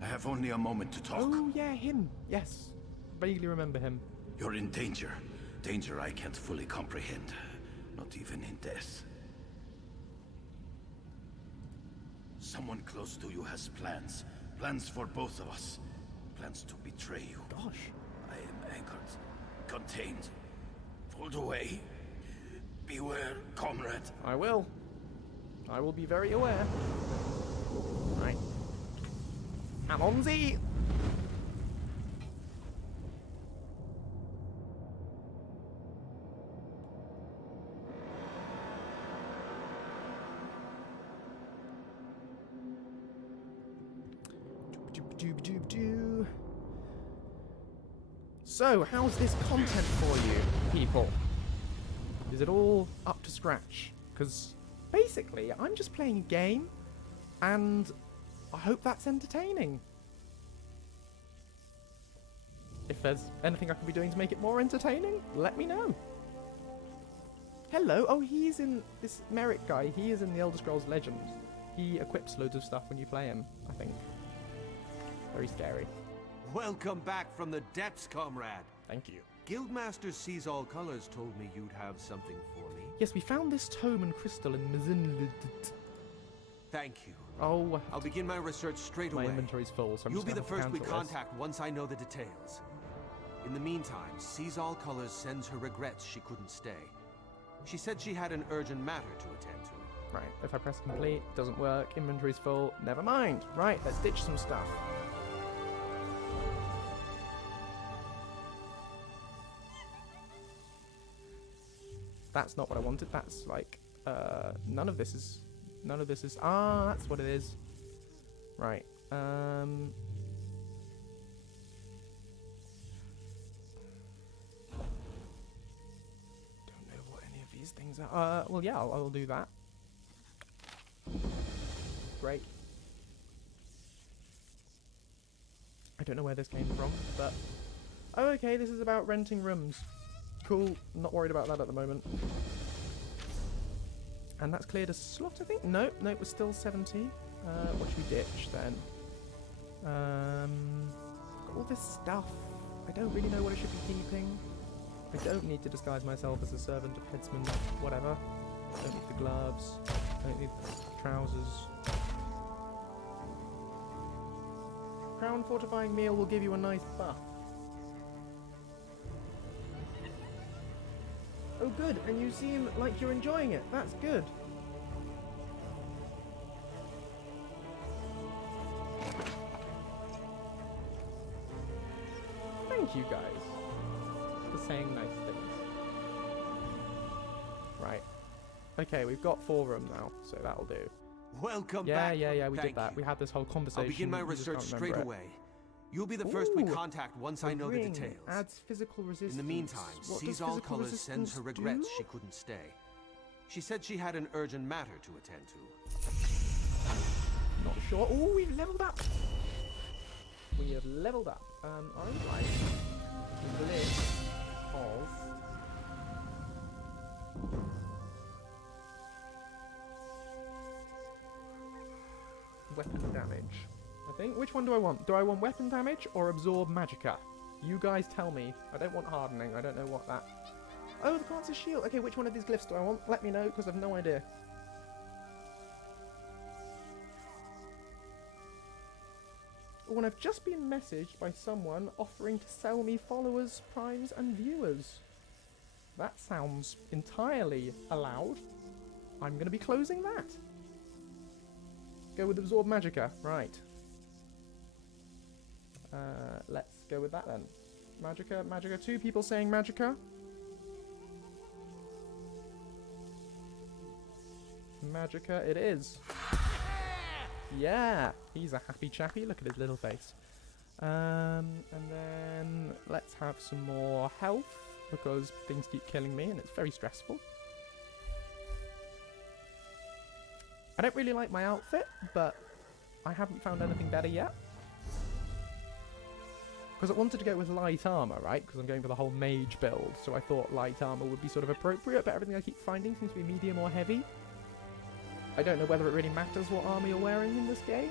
I have only a moment to talk. Oh, yeah, him. Yes. Vaguely remember him. You're in danger. Danger I can't fully comprehend. Not even in death. Someone close to you has plans. Plans for both of us. Plans to betray you. Gosh. I am anchored. Contained. Pulled away. Beware, comrade. I will. I will be very aware. Right. Alonzi! Doob. So, how's this content for you, people? Is it all up to scratch? Because basically, I'm just playing a game, and I hope that's entertaining. If there's anything I can be doing to make it more entertaining, let me know. Hello. Oh, he's in this Merrick guy. He is in the Elder Scrolls Legend. He equips loads of stuff when you play him, I think. Very scary. Welcome back from the depths, comrade. Thank you. Guildmaster Sees All Colors told me you'd have something for me. Yes, we found this tome and crystal in Mizinlid. Thank you. Oh, I'll begin my research straight my away. inventory's full, so I'm You'll just be the gonna have first to we cancel this. contact once I know the details. In the meantime, Sees All Colors sends her regrets she couldn't stay. She said she had an urgent matter to attend to. Right, if I press complete, doesn't work, inventory's full, never mind. Right, let's ditch some stuff. That's not what I wanted, that's like, none of this is, that's what it is. Right, don't know what any of these things are. Well, yeah, I'll do that. Great. I don't know where this came from, but... Oh, okay, this is about renting rooms. Cool, not worried about that at the moment. And that's cleared a slot, I think? Nope, we're still 70. What should we ditch, then? All this stuff. I don't really know what I should be keeping. I don't need to disguise myself as a servant of headsman, whatever. I don't need the gloves. I don't need the trousers. Crown fortifying meal will give you a nice buff. Oh good, and you seem like you're enjoying it. That's good. Thank you guys for saying nice things. Right. Okay, we've got 4 rooms now, so that'll do. Welcome Yeah, back. we did Thank that. you. We had this whole conversation. I'll begin my you just research can't straight remember it. away. You'll be the first we Ooh, contact once I The know the ring details. adds physical resistance. In the meantime, What Sees does All physical Colors sends her regrets do? she couldn't stay. She said she had an urgent matter to attend to. Not sure. Oh, we've leveled up. We have leveled up. I would like the list of weapon damage. I think. Which one do I want? Do I want weapon damage or absorb magicka? You guys tell me. I don't want hardening. I don't know what that... Oh, the Cancer Shield. Okay, which one of these glyphs do I want? Let me know, because I've no idea. Oh, and I've just been messaged by someone offering to sell me followers, primes, and viewers. That sounds entirely allowed. I'm going to be closing that. Go with Absorb Magicka. Right. Let's go with that then. Magicka. 2 people saying Magicka. Magicka it is. Yeah, he's a happy chappy. Look at his little face. And then let's have some more health, because things keep killing me and it's very stressful. I don't really like my outfit, but I haven't found anything better yet. Because I wanted to go with light armor, right? Because I'm going for the whole mage build, so I thought light armor would be sort of appropriate, but everything I keep finding seems to be medium or heavy. I don't know whether it really matters what armor you're wearing in this game.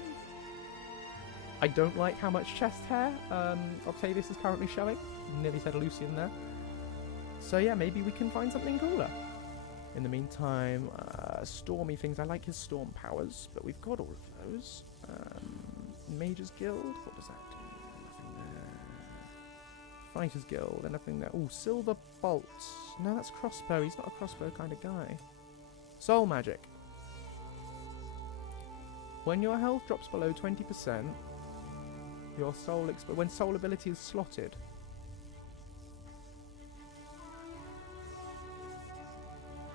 I don't like how much chest hair Octavius is currently showing. Nearly said Lucien there. So yeah, maybe we can find something cooler. In the meantime, stormy things. I like his storm powers, but we've got all of those. Mage's Guild, what does that do? Nothing there. Fighter's Guild, anything there. Ooh, Silver Bolts. No, that's crossbow. He's not a crossbow kind of guy. Soul Magic. When your health drops below 20%, your soul when soul ability is slotted.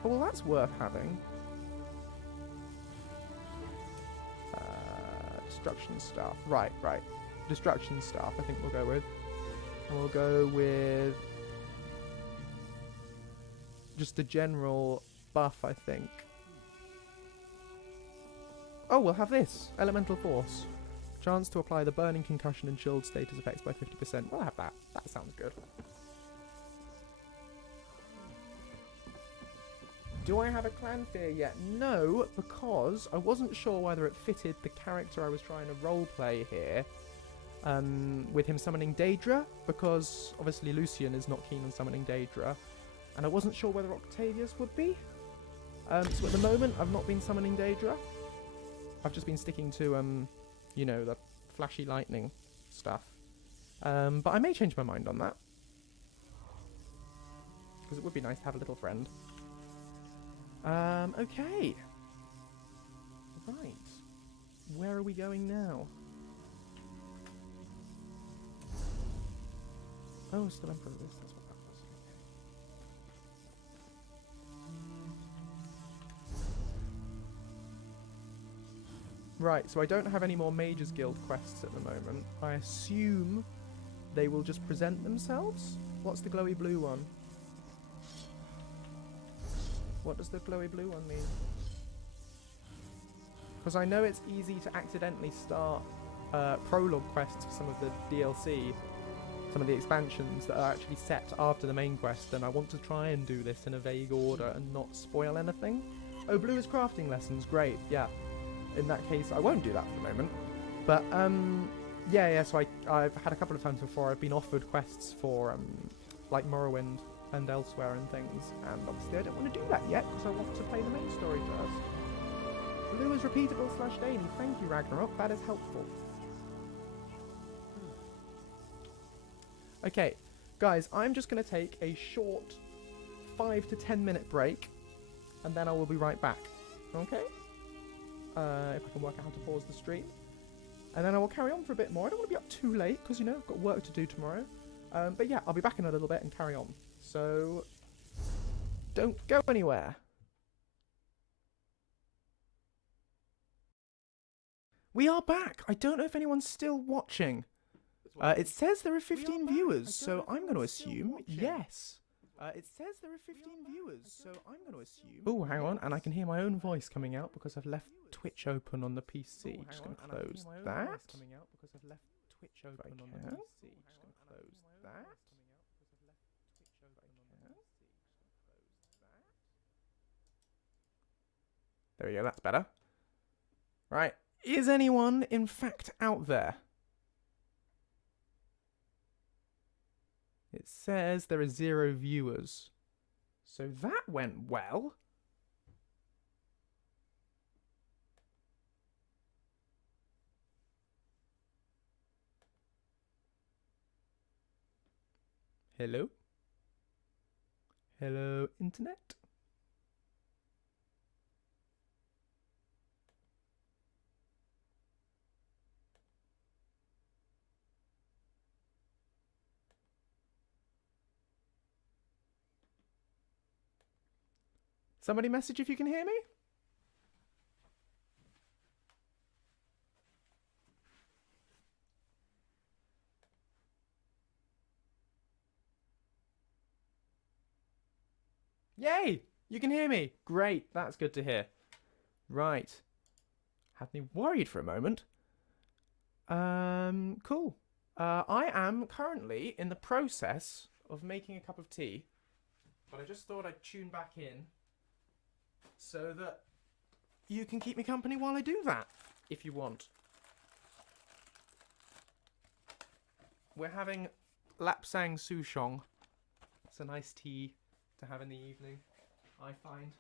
Oh, well, that's worth having. Destruction Staff. Right. Destruction Staff, I think we'll go with. And we'll go with just a general buff, I think. Oh, we'll have this. Elemental Force. Chance to apply the burning, concussion, and chilled status effects by 50%. We'll have that. That sounds good. Do I have a clan fear yet? No, because I wasn't sure whether it fitted the character I was trying to roleplay here. With him summoning Daedra, because obviously Lucien is not keen on summoning Daedra. And I wasn't sure whether Octavius would be. So at the moment, I've not been summoning Daedra. I've just been sticking to, you know, the flashy lightning stuff. But I may change my mind on that. Because it would be nice to have a little friend. Okay. Right. Where are we going now? Oh, still Emperor of this. That's what that was. Right, so I don't have any more Mages Guild quests at the moment. I assume they will just present themselves? What's the glowy blue one? What does the glowy blue one mean? Because I know it's easy to accidentally start prologue quests for some of the DLC, some of the expansions that are actually set after the main quest, and I want to try and do this in a vague order and not spoil anything. Oh, blue is crafting lessons, great, yeah. In that case, I won't do that for the moment. But, yeah, so I've had a couple of times before I've been offered quests for, like Morrowind and elsewhere and things, and obviously I don't want to do that yet because I want to play the main story first. Blue is repeatable / daily. Thank you, Ragnarok. That is helpful. Okay, guys, I'm just going to take a short 5 to 10 minute break, and then I will be right back. Okay? If I can work out how to pause the stream. And then I will carry on for a bit more. I don't want to be up too late because, you know, I've got work to do tomorrow. But yeah, I'll be back in a little bit and carry on. So, don't go anywhere. We are back. I don't know if anyone's still watching. It says there are 15 viewers, so I'm going to assume yes. It says there are 15 viewers, so I'm going to assume... Oh, hang on, and I can hear my own voice coming out because I've left Twitch open on the PC. Just going to close that. There we go, that's better. Right, is anyone in fact out there? It says there are 0 viewers. So that went well. Hello? Hello, internet? Somebody message if you can hear me? Yay! You can hear me. Great. That's good to hear. Right. Had me worried for a moment. Cool. I am currently in the process of making a cup of tea, but I just thought I'd tune back in so that you can keep me company while I do that, if you want. We're having Lapsang Souchong. It's a nice tea to have in the evening, I find.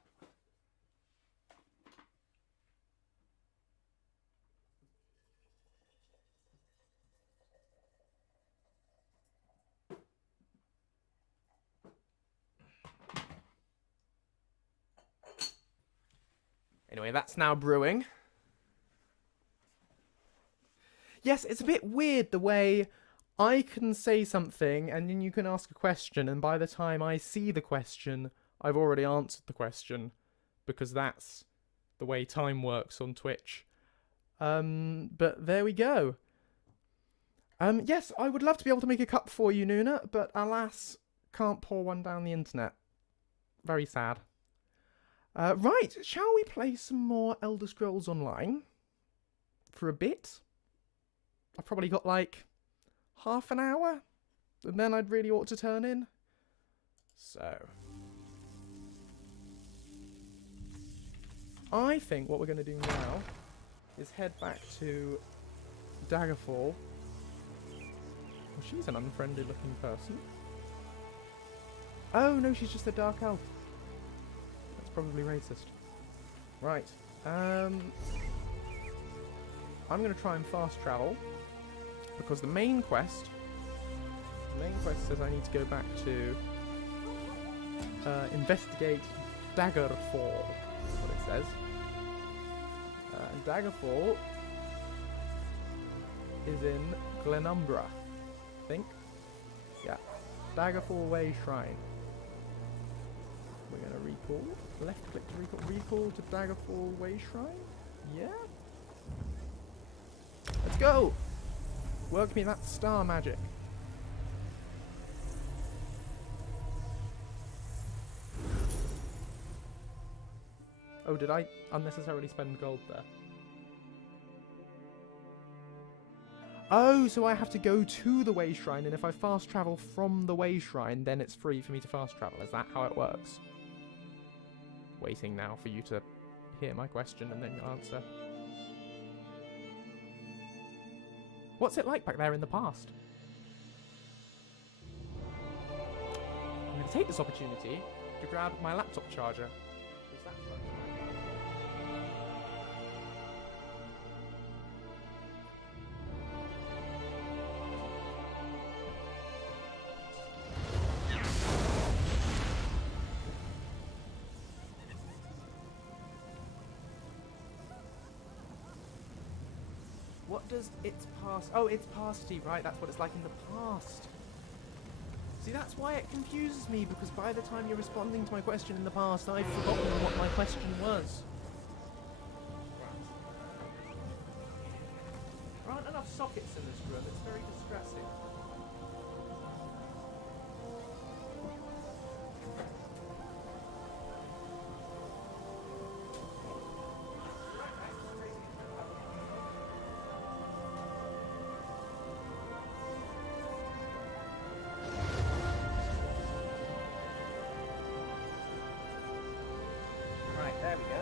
Anyway, that's now brewing. Yes, it's a bit weird the way I can say something and then you can ask a question, and by the time I see the question, I've already answered the question, because that's the way time works on Twitch. But there we go. Yes, I would love to be able to make a cup for you, Nuna, but alas, can't pour one down the internet. Very sad. Right, shall we play some more Elder Scrolls Online? For a bit? I've probably got like half an hour, and then I'd really ought to turn in. So I think what we're going to do now is head back to Daggerfall. Well, she's an unfriendly looking person. Oh no, she's just a dark elf. That's probably racist. Right. I'm going to try and fast travel, because the main quest says I need to go back to investigate Daggerfall. That's what it says. And Daggerfall is in Glenumbra, I think. Yeah. Daggerfall Way Shrine. We're going to recall. Left click to recall. Recall to Daggerfall Way Shrine? Yeah? Let's go! Work me that star magic. Oh, did I unnecessarily spend gold there? Oh, so I have to go to the Way Shrine, and if I fast travel from the Way Shrine, then it's free for me to fast travel. Is that how it works? Waiting now for you to hear my question and then your answer. What's it like back there in the past? I'm going to take this opportunity to grab my laptop charger. What does it's past? Oh, it's pasty, right? That's what it's like in the past. See, that's why it confuses me, because by the time you're responding to my question in the past, I've forgotten what my question was. There aren't enough sockets in this room. It's very distressing. There we go.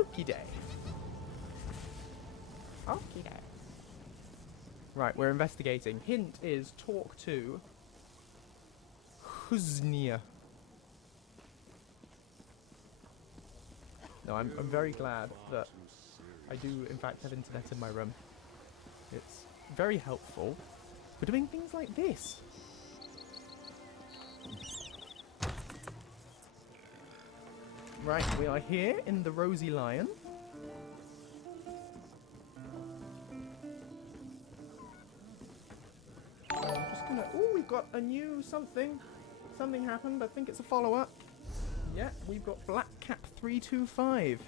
Okie day. Okie day. Right, we're investigating. Hint is talk to Huznia. No, I'm very glad that I do in fact have internet in my room. It's very helpful for doing things like this. Right, we are here in the Rosy Lion. I'm just gonna... Oh, we've got a new something. Something happened. I think it's a follow-up. Yeah, we've got Black Cap 325.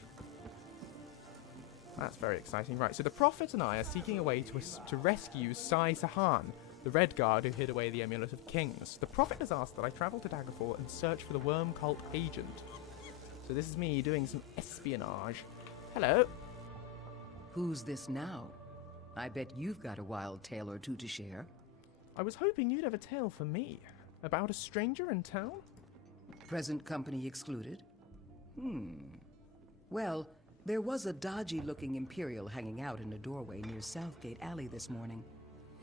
That's very exciting. Right, so the Prophet and I are seeking a way to rescue Sai Sahan, the Red Guard who hid away the Amulet of Kings. The Prophet has asked that I travel to Daggerfall and search for the Worm Cult agent. So this is me doing some espionage. Hello. Who's this now? I bet you've got a wild tale or two to share. I was hoping you'd have a tale for me. About a stranger in town? Present company excluded? Well, there was a dodgy-looking Imperial hanging out in a doorway near Southgate Alley this morning.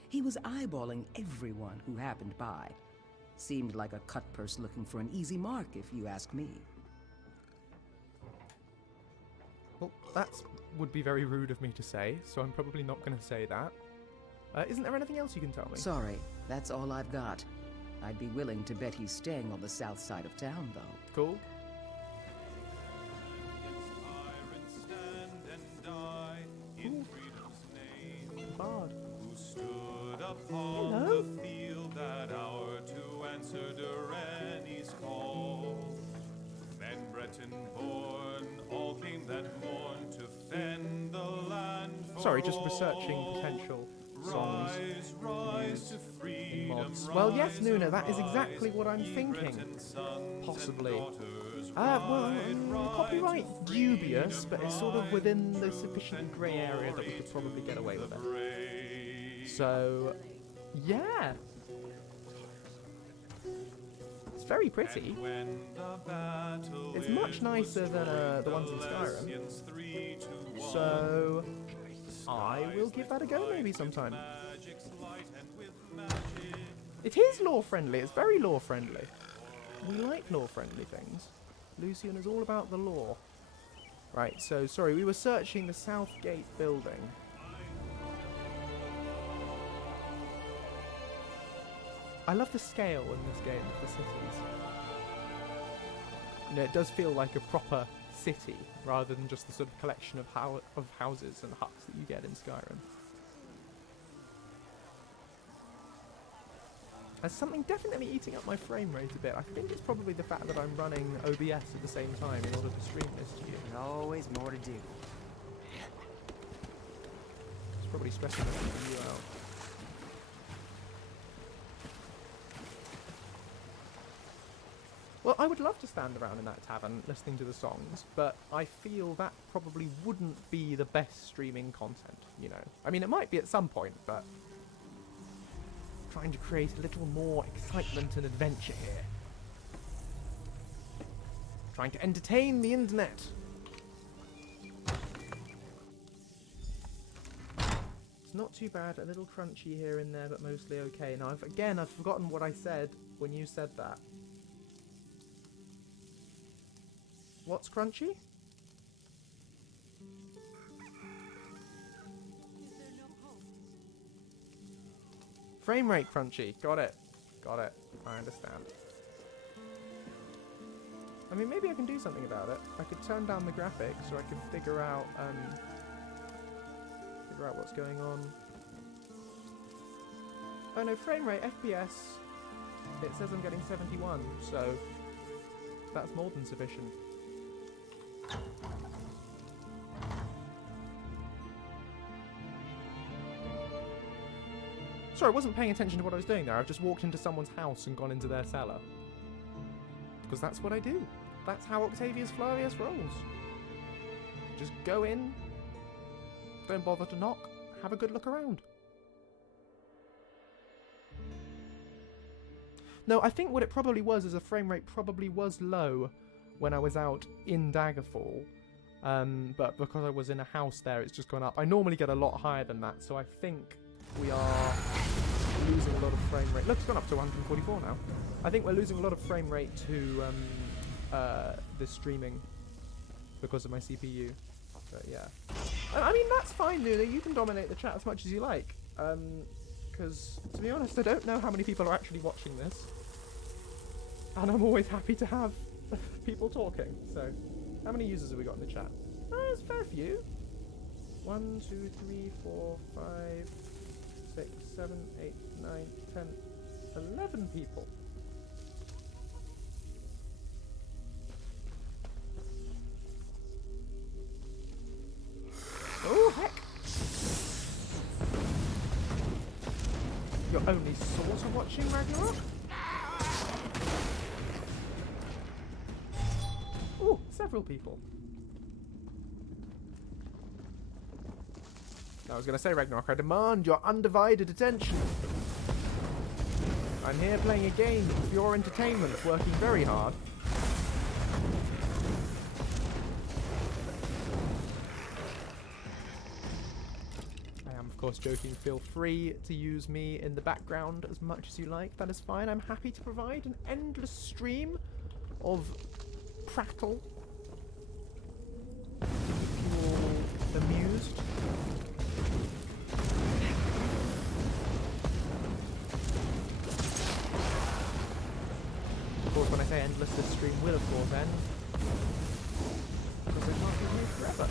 He was eyeballing everyone who happened by. Seemed like a cutpurse looking for an easy mark, if you ask me. Well, that would be very rude of me to say, so I'm probably not going to say that. Isn't there anything else you can tell me? Sorry, that's all I've got. I'd be willing to bet he's staying on the south side of town, though. Cool. Bard. Who stood upon Hello? the field that hour to answer Durrani's call. Men Breton born, all came that morn to fend the land for Sorry, just researching potential songs. Rise to freedom. Mods. Well, yes, Nuna, that is exactly what I'm thinking. Possibly. Copyright dubious, but it's sort of within the sufficient grey area that we could probably get away with it. So, yeah. It's very pretty. It's much nicer than the ones in Skyrim. So, I will give that a go maybe sometime. It is lore-friendly. It's very lore-friendly. We like lore-friendly things. Lucien is all about the lore. Right, so, sorry, we were searching the Southgate building. I love the scale in this game of the cities. You know, it does feel like a proper city, rather than just the sort of collection of houses and huts that you get in Skyrim. There's something definitely eating up my frame rate a bit. I think it's probably the fact that I'm running OBS at the same time in order to stream this to you. There's always more to do. It's probably stressing you out. Well, I would love to stand around in that tavern listening to the songs, but I feel that probably wouldn't be the best streaming content, you know. I mean, it might be at some point, but trying to create a little more excitement and adventure here. Trying to entertain the internet. It's not too bad, a little crunchy here and there, but mostly okay. Now, I've forgotten what I said when you said that. What's crunchy? Frame rate crunchy. Got it. Got it. I understand. I mean, maybe I can do something about it. I could turn down the graphics, or I can figure out what's going on. Oh no, frame rate, FPS. It says I'm getting 71, so that's more than sufficient. Sorry, I wasn't paying attention to what I was doing there. I've just walked into someone's house and gone into their cellar. Because that's what I do. That's how Octavius Flavius rolls. Just go in, don't bother to knock, have a good look around. No, I think what it probably was is a frame rate probably was low when I was out in Daggerfall. But because I was in a house there, it's just gone up. I normally get a lot higher than that, so I think we are losing a lot of frame rate. Look, it's gone up to 144 now. I think we're losing a lot of frame rate to the streaming because of my CPU. But yeah. I mean, that's fine, Luna. You can dominate the chat as much as you like. Because, to be honest, I don't know how many people are actually watching this. And I'm always happy to have people talking. So, how many users have we got in the chat? There's a fair few. 1, 2, 3, 4, 5, 6, 7, 8, 9, 10, 11 people. Oh! you're only sort of watching Ragnarok? Ooh, several people. I was going to say, Ragnarok, I demand your undivided attention. I'm here playing a game for your entertainment, working very hard. I am, of course, joking. Feel free to use me in the background as much as you like. That is fine. I'm happy to provide an endless stream of prattle. Keep you all amused. Of course, when I say endless, this stream will, of course, end. Because I can't be here forever.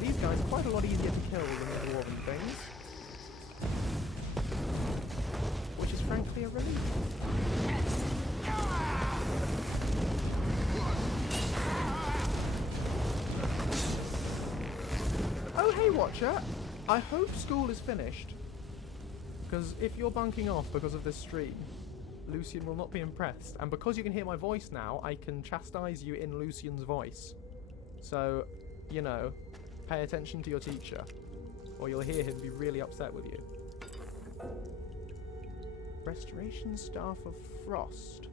These guys are quite a lot easier to kill than the Dwarven things. Which is frankly a relief. Oh, hey, Watcher! I hope school is finished. Because if you're bunking off because of this stream, Lucien will not be impressed. And because you can hear my voice now, I can chastise you in Lucien's voice. So, you know, pay attention to your teacher, or you'll hear him be really upset with you. Restoration Staff of Frost.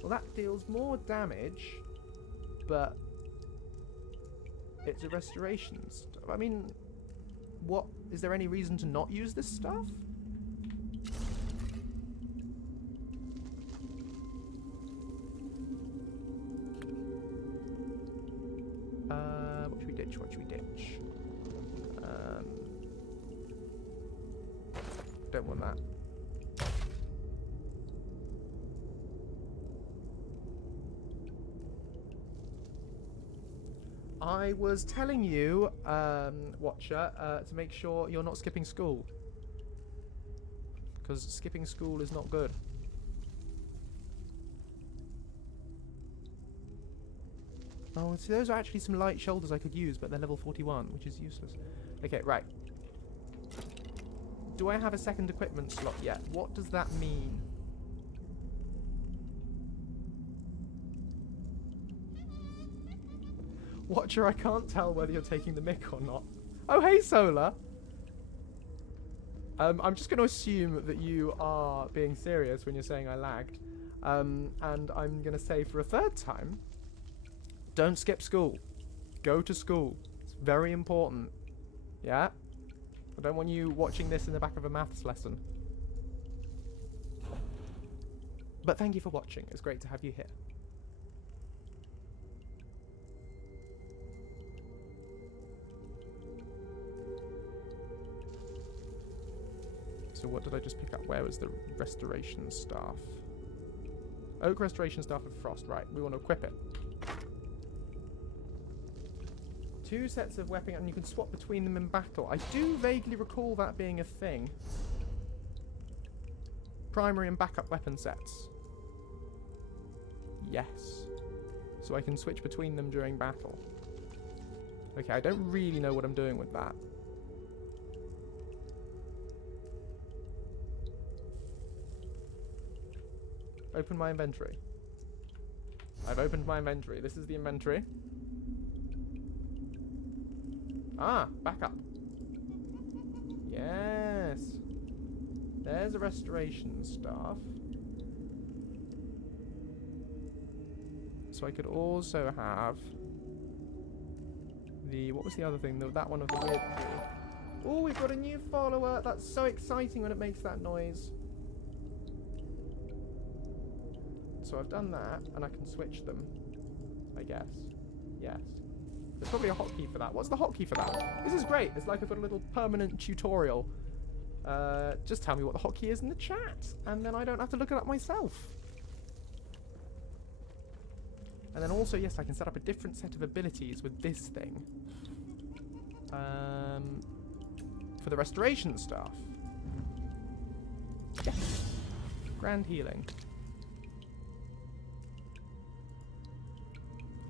Well, that deals more damage, but it's a restoration stuff. I mean, what? Is there any reason to not use this stuff? What should we ditch? What should we ditch? Don't want that. I was telling you, Watcher, to make sure you're not skipping school. Because skipping school is not good. Oh, see, those are actually some light shoulders I could use, but they're level 41, which is useless. Okay, right. Do I have a second equipment slot yet? What does that mean? Watcher, I can't tell whether you're taking the mic or not. Oh, hey, Solar! I'm just going to assume that you are being serious when you're saying I lagged. And I'm going to say for a third time, don't skip school. Go to school. It's very important. Yeah? I don't want you watching this in the back of a maths lesson. But thank you for watching. It's great to have you here. So what did I just pick up? Where was the restoration staff? Oak restoration staff of frost. Right, we want to equip it. 2 sets of weapon, and you can swap between them in battle. I do vaguely recall that being a thing. Primary and backup weapon sets. Yes. So I can switch between them during battle. Okay, I don't really know what I'm doing with that. Open my inventory. I've opened my inventory. This is the inventory. Ah, backup. Yes. There's a restoration staff. So I could also have the... What was the other thing? That one of the weird... Oh, we've got a new follower. That's so exciting when it makes that noise. So I've done that, and I can switch them, I guess. Yes. There's probably a hotkey for that. What's the hotkey for that? This is great. It's like I've got a little permanent tutorial. Just tell me what the hotkey is in the chat, and then I don't have to look it up myself. And then also, yes, I can set up a different set of abilities with this thing. For the restoration staff. Yes. Grand healing.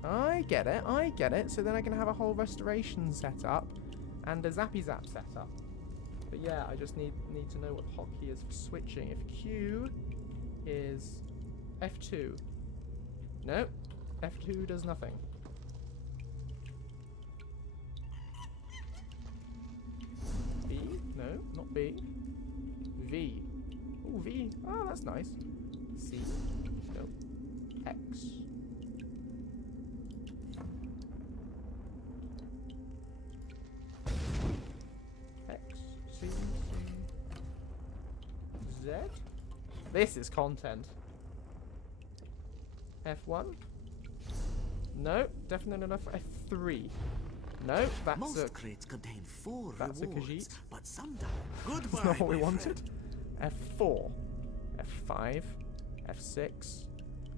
I get it, I get it. So then I can have a whole restoration set up and a zappy zap setup. But yeah, I just need to know what hotkey is for switching. If Q is F2. No, F2 does nothing. B? No, not B. V. Oh, V. Oh, that's nice. C. No. X. X. C. Z. This is content. F1. No, definitely enough for F3. No, that's Most crates contain 4 that's rewards, a Khajiit. but sometimes goodbye. That's not what we my wanted. friend. F4. F5. F6.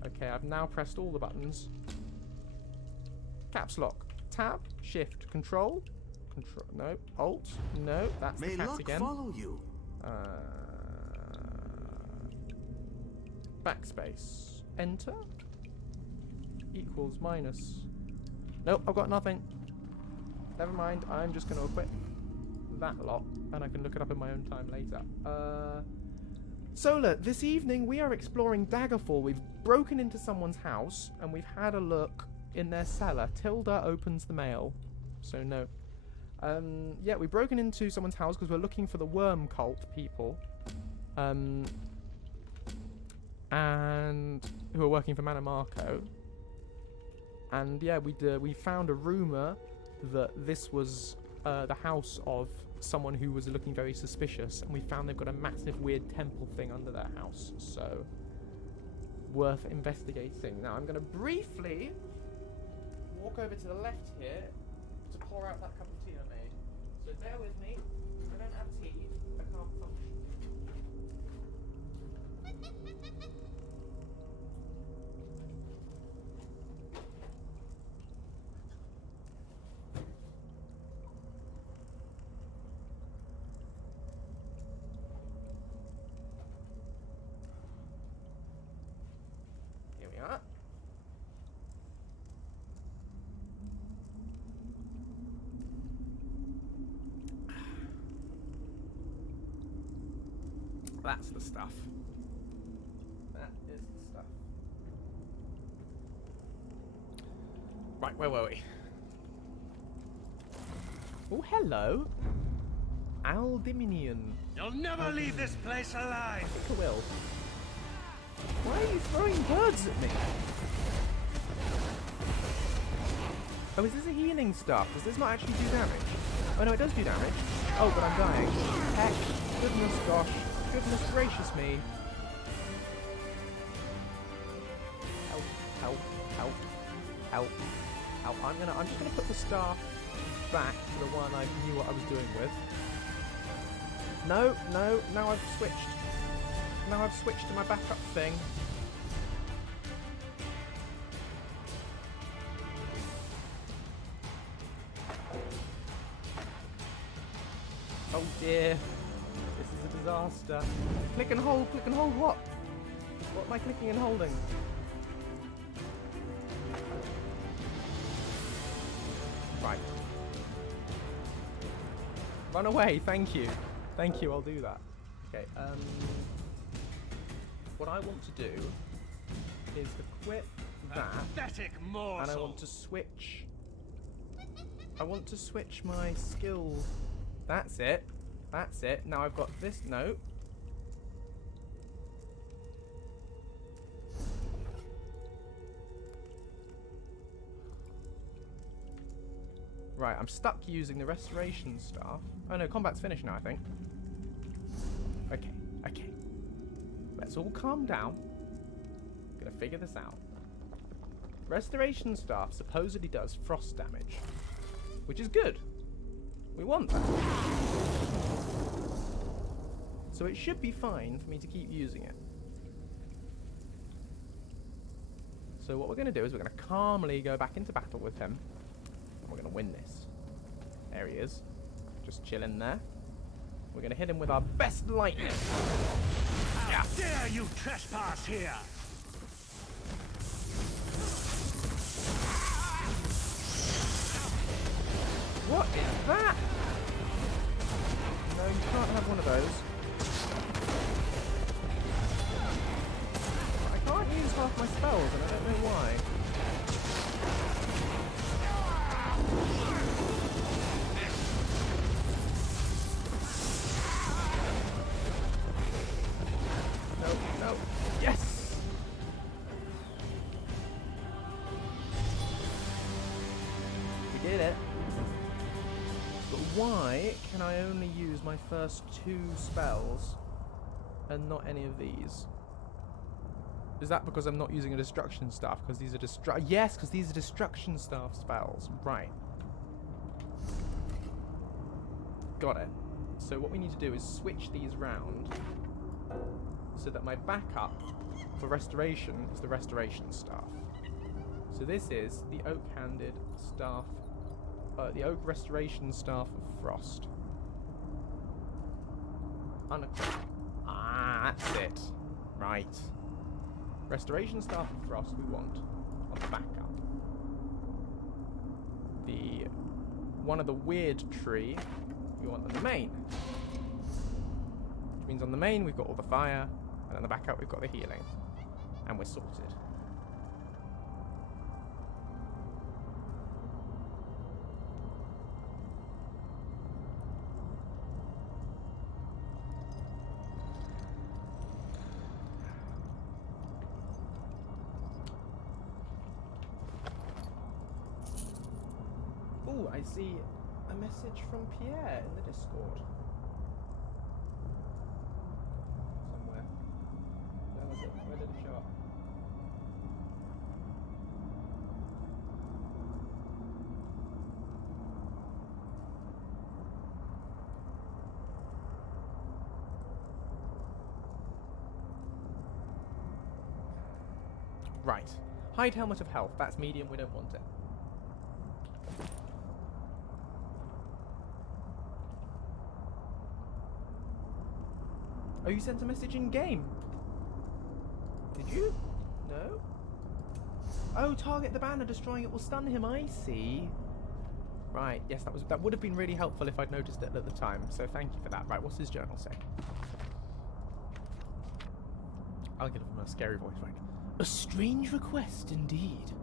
Okay, I've now pressed all the buttons. Caps lock. Tab. Shift. Control. Control. No. Alt. No. That's May the cat luck again. follow you. Backspace. Enter. Equals minus. Nope, I've got nothing. Never mind, I'm just going to equip that lot, and I can look it up in my own time later. Solar, this evening we are exploring Daggerfall. We've broken into someone's house, and we've had a look in their cellar. Tilda opens the mail, so no. Yeah, we've broken into someone's house because we're looking for the worm cult people. And who are working for Manamarco. And yeah, we found a rumor that this was the house of someone who was looking very suspicious, and we found they've got a massive weird temple thing under their house, so worth investigating. Now I'm going to briefly walk over to the left here to pour out that cup of tea I made. So bear with me. If I don't have tea, I can't function. Here we are. That's the stuff. That is the stuff. Right, where were we? Oh, hello. Aldiminian. You'll never leave this place alive. I think I will. Why are you throwing birds at me? Oh, is this a healing stuff? Does this not actually do damage? Oh no, it does do damage. Oh, but I'm dying. Heck, goodness gosh. Goodness gracious me. Help, help, help, help, help. I'm just gonna put the staff back to the one I knew what I was doing with. No, no, now I've switched. Now I've switched to my backup thing. Oh dear. This is a disaster. Click and hold what? What am I clicking and holding? Right. Run away, thank you. Thank you, I'll do that. Okay, what I want to do is equip that, and I want to switch. I want to switch my skill. That's it. That's it. Now I've got this. No. Right, I'm stuck using the restoration staff. Oh no, combat's finished now, I think. Okay, okay. Let's all calm down. I'm gonna figure this out. Restoration staff supposedly does frost damage, which is good. We want that. So it should be fine for me to keep using it. So what we're going to do is we're going to calmly go back into battle with him. And we're going to win this. There he is. Just chilling there. We're going to hit him with our best lightning. How dare you trespass here! What is that? one of those. I can't use half my spells, and I don't know why. No, no. Yes! We did it. But why can I only use my first 2 spells and not any of these? Is that because I'm not using a destruction staff? Because these are yes, because these are destruction staff spells. Right. Got it. So what we need to do is switch these round so that my backup for restoration is the restoration staff. So this is the oak-handed staff, the oak restoration staff of frost. That's it. Right. Restoration staff of frost we want on the backup. The one of the weird tree we want on the main. Which means on the main we've got all the fire, and on the backup we've got the healing. And we're sorted. Ooh, I see a message from Pierre in the Discord. Somewhere. Where was it? Where did it show up? Right. Hide helmet of health. That's medium. We don't want it. Oh, you sent a message in game? Did you? No? Oh, target the banner, destroying it will stun him. I see. Right. Yes, that would have been really helpful if I'd noticed it at the time. So thank you for that. Right. What's his journal say? I'll give him a scary voice, right? A strange request indeed.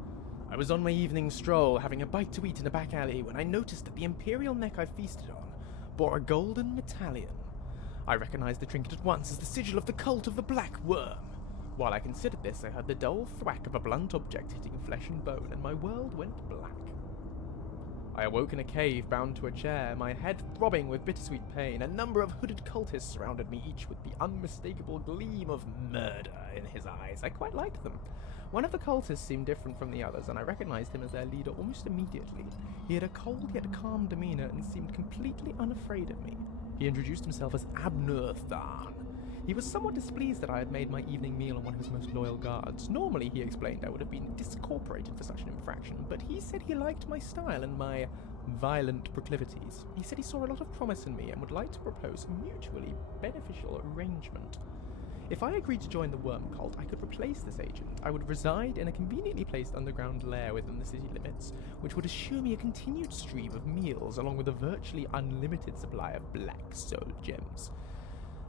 I was on my evening stroll, having a bite to eat in a back alley, when I noticed that the imperial neck I feasted on bore a golden medallion. I recognized the trinket at once as the sigil of the cult of the Black Worm. While I considered this, I heard the dull thwack of a blunt object hitting flesh and bone, and my world went black. I awoke in a cave, bound to a chair, my head throbbing with bittersweet pain. A number of hooded cultists surrounded me, each with the unmistakable gleam of murder in his eyes. I quite liked them. One of the cultists seemed different from the others, and I recognized him as their leader almost immediately. He had a cold yet calm demeanor and seemed completely unafraid of me. He introduced himself as Abner Tharn. He was somewhat displeased that I had made my evening meal on one of his most loyal guards. Normally, he explained, I would have been discorporated for such an infraction, but he said he liked my style and my violent proclivities. He said he saw a lot of promise in me and would like to propose a mutually beneficial arrangement. If I agreed to join the worm cult, I could replace this agent. I would reside in a conveniently placed underground lair within the city limits, which would assure me a continued stream of meals, along with a virtually unlimited supply of black soul gems.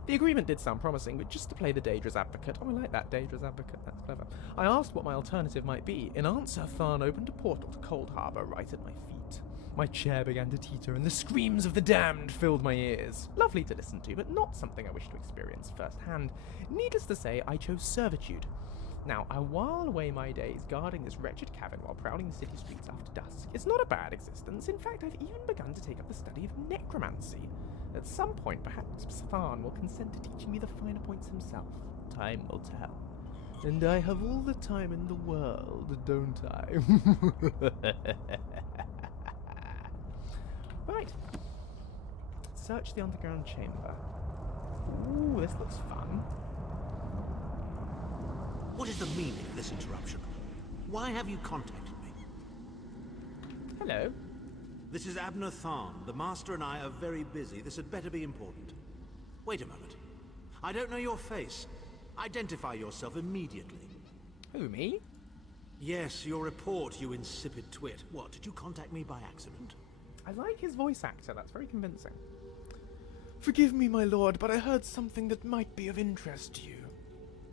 The agreement did sound promising, but just to play the Daedra's advocate, oh, I like that, Daedra's advocate, that's clever. I asked what my alternative might be. In answer, Tharn opened a portal to Cold Harbor right at my feet. My chair began to teeter, and the screams of the damned filled my ears. Lovely to listen to, but not something I wish to experience firsthand. Needless to say, I chose servitude. Now, I while away my days guarding this wretched cavern while prowling the city streets after dusk. It's not a bad existence. In fact, I've even begun to take up the study of necromancy. At some point, perhaps Tharn will consent to teaching me the finer points himself. Time will tell. And I have all the time in the world, don't I? Right. Search the underground chamber. Ooh, this looks fun. What is the meaning of this interruption? Why have you contacted me? Hello. This is Abner Tharn. The Master and I are very busy. This had better be important. Wait a moment. I don't know your face. Identify yourself immediately. Who, me? Yes, your report, you insipid twit. What, did you contact me by accident? I like his voice actor, that's very convincing. Forgive me, my lord, but I heard something that might be of interest to you.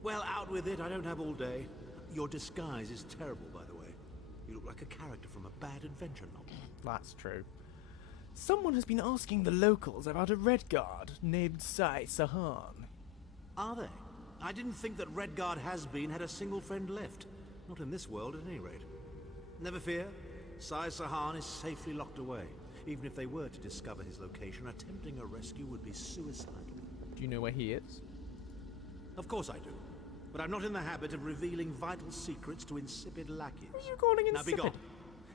Well, out with it. I don't have all day. Your disguise is terrible, by the way. You look like a character from a bad adventure novel. That's true. Someone has been asking the locals about a Redguard named Sai Sahan. Are they? I didn't think that Redguard has-been had a single friend left. Not in this world, at any rate. Never fear. Sai Sahan is safely locked away. Even if they were to discover his location, attempting a rescue would be suicidal. Do you know where he is? Of course I do. But I'm not in the habit of revealing vital secrets to insipid lackeys. What are you calling insipid? Now be gone.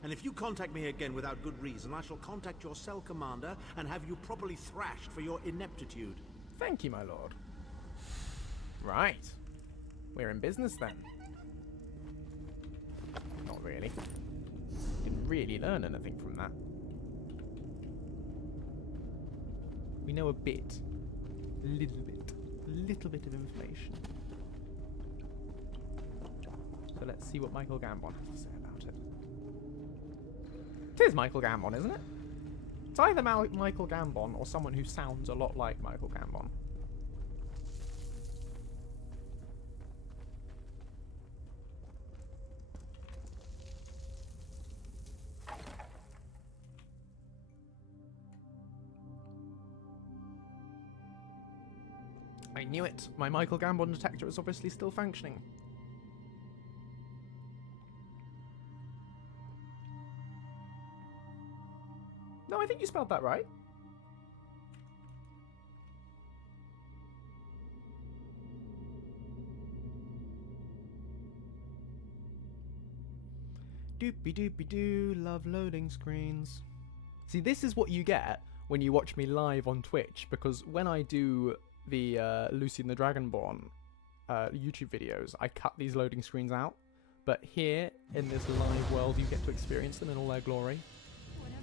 And if you contact me again without good reason, I shall contact your cell commander and have you properly thrashed for your ineptitude. Thank you, my lord. Right. We're in business then. Not really. Didn't really learn anything from that. We know a bit. A little bit of information. So let's see what Michael Gambon has to say about it. It is Michael Gambon, isn't it? It's either Michael Gambon or someone who sounds a lot like Michael Gambon. I knew it. My Michael Gambon detector is obviously still functioning. No, I think you spelled that right. Doopy doopy doo, love loading screens. See, this is what you get when you watch me live on Twitch, because when I do the Lucien the Dragonborn YouTube videos, I cut these loading screens out. But here, in this live world, you get to experience them in all their glory.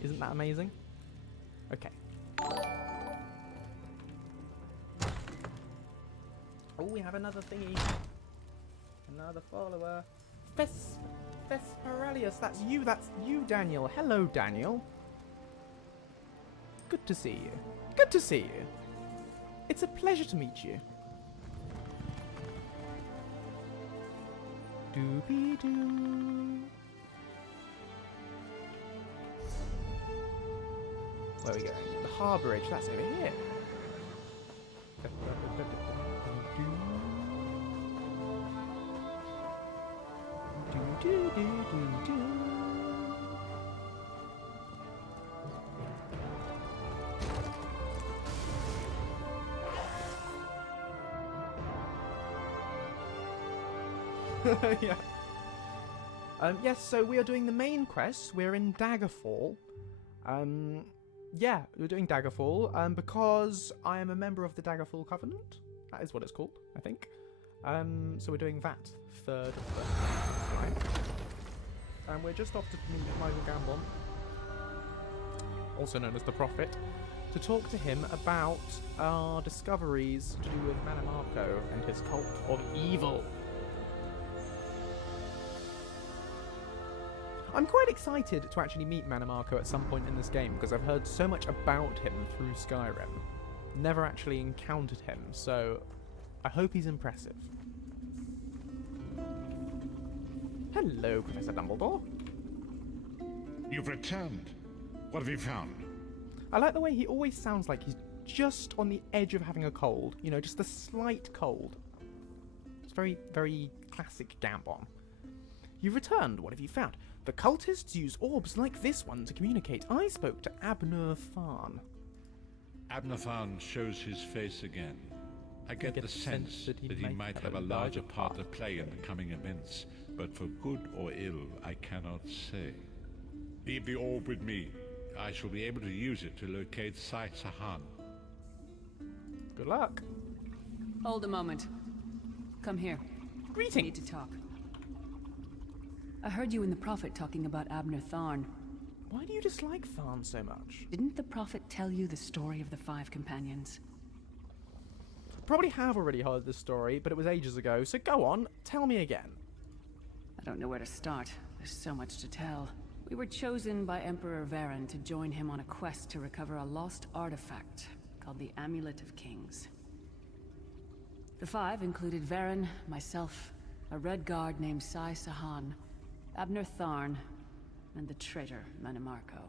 Isn't that amazing? Okay. Oh, we have another thingy. Another follower. Vesperalius, that's you, Daniel. Hello, Daniel. Good to see you. Good to see you. It's a pleasure to meet you. Doobie-doo. Where are we going? The harbourage, that's over here. Yeah. Yes, so we are doing the main quest. We're in Daggerfall. Yeah, we're doing Daggerfall, because I am a member of the Daggerfall Covenant. That is what it's called, I think. So we're doing that third of the time. And we're just off to meet Michael Gambon, also known as the Prophet, to talk to him about our discoveries to do with Manamarco and his cult of evil. I'm quite excited to actually meet Manamarco at some point in this game, because I've heard so much about him through Skyrim. Never actually encountered him, so I hope he's impressive. Hello, Professor Dumbledore. You've returned. What have you found? I like the way he always sounds like he's just on the edge of having a cold. You know, just a slight cold. It's very, very classic Gambon. You've returned. What have you found? The cultists use orbs like this one to communicate. I spoke to Abner Farn. Abner Farn shows his face again. I get the sense that he might have a larger part to play in the coming events, but for good or ill, I cannot say. Leave the orb with me. I shall be able to use it to locate Sai Sahan. Good luck. Hold a moment. Come here. Greetings. We need to talk. I heard you and the Prophet talking about Abner Tharn. Why do you dislike Tharn so much? Didn't the Prophet tell you the story of the 5 companions? Probably have already heard this story, but it was ages ago, so go on, tell me again. I don't know where to start. There's so much to tell. We were chosen by Emperor Varen to join him on a quest to recover a lost artifact. called the Amulet of Kings. The 5 included Varen, myself, a red guard named Sai Sahan, Abner Tharn, and the traitor Manimarco.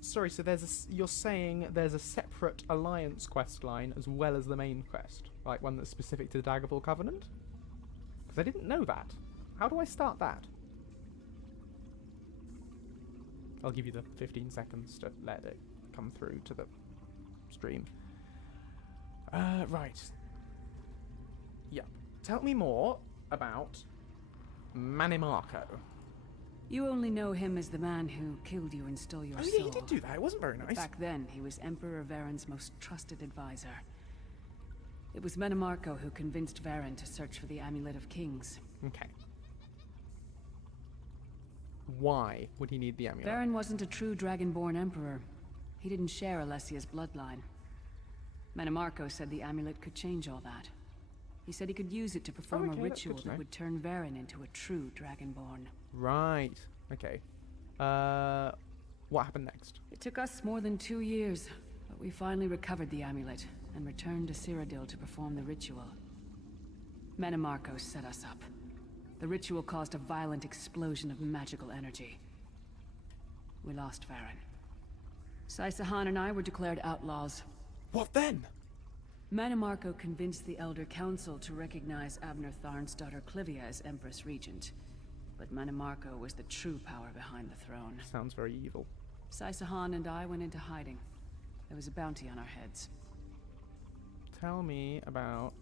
Sorry, so you're saying there's a separate Alliance quest line as well as the main quest? Like one that's specific to the Daggerfall Covenant? Because I didn't know that. How do I start that? I'll give you the 15 seconds to let it come through to the stream. Right. Yep. Tell me more about Manimarco. You only know him as the man who killed you and stole your soul. Oh yeah, he did do that. It wasn't very nice. Back then, he was Emperor Varen's most trusted advisor. It was Manimarco who convinced Varen to search for the Amulet of Kings. Okay. Why would he need the amulet? Varen wasn't a true Dragonborn Emperor. He didn't share Alessia's bloodline. Manimarco said the amulet could change all that. He said he could use it to perform a ritual that would turn Varen into a true Dragonborn. Right. Okay. What happened next? It took us more than 2 years, but we finally recovered the amulet and returned to Cyrodiil to perform the ritual. Manimarco set us up. The ritual caused a violent explosion of magical energy. We lost Varen. Sai Sahan and I were declared outlaws. What then? Manimarco convinced the Elder Council to recognize Abner Tharn's daughter Clivia as Empress Regent. But Manimarco was the true power behind the throne. Sounds very evil. Sai Sahan and I went into hiding. There was a bounty on our heads. Tell me about...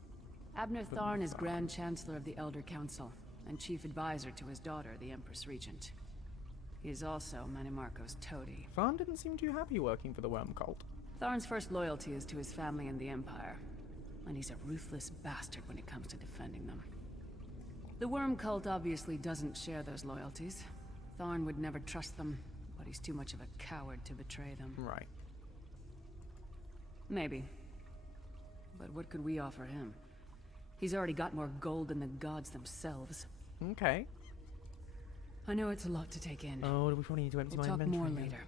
Abner Tharn is Grand Chancellor of the Elder Council, and Chief Advisor to his daughter, the Empress Regent. He is also Manimarco's toady. Tharn didn't seem too happy working for the Worm Cult. Tharn's first loyalty is to his family and the Empire, and he's a ruthless bastard when it comes to defending them. The Worm Cult obviously doesn't share those loyalties. Tharn would never trust them, but he's too much of a coward to betray them. Right. Maybe. But what could we offer him? He's already got more gold than the gods themselves. Okay. I know it's a lot to take in. Oh, we probably need to empty my inventory. We'll talk more later.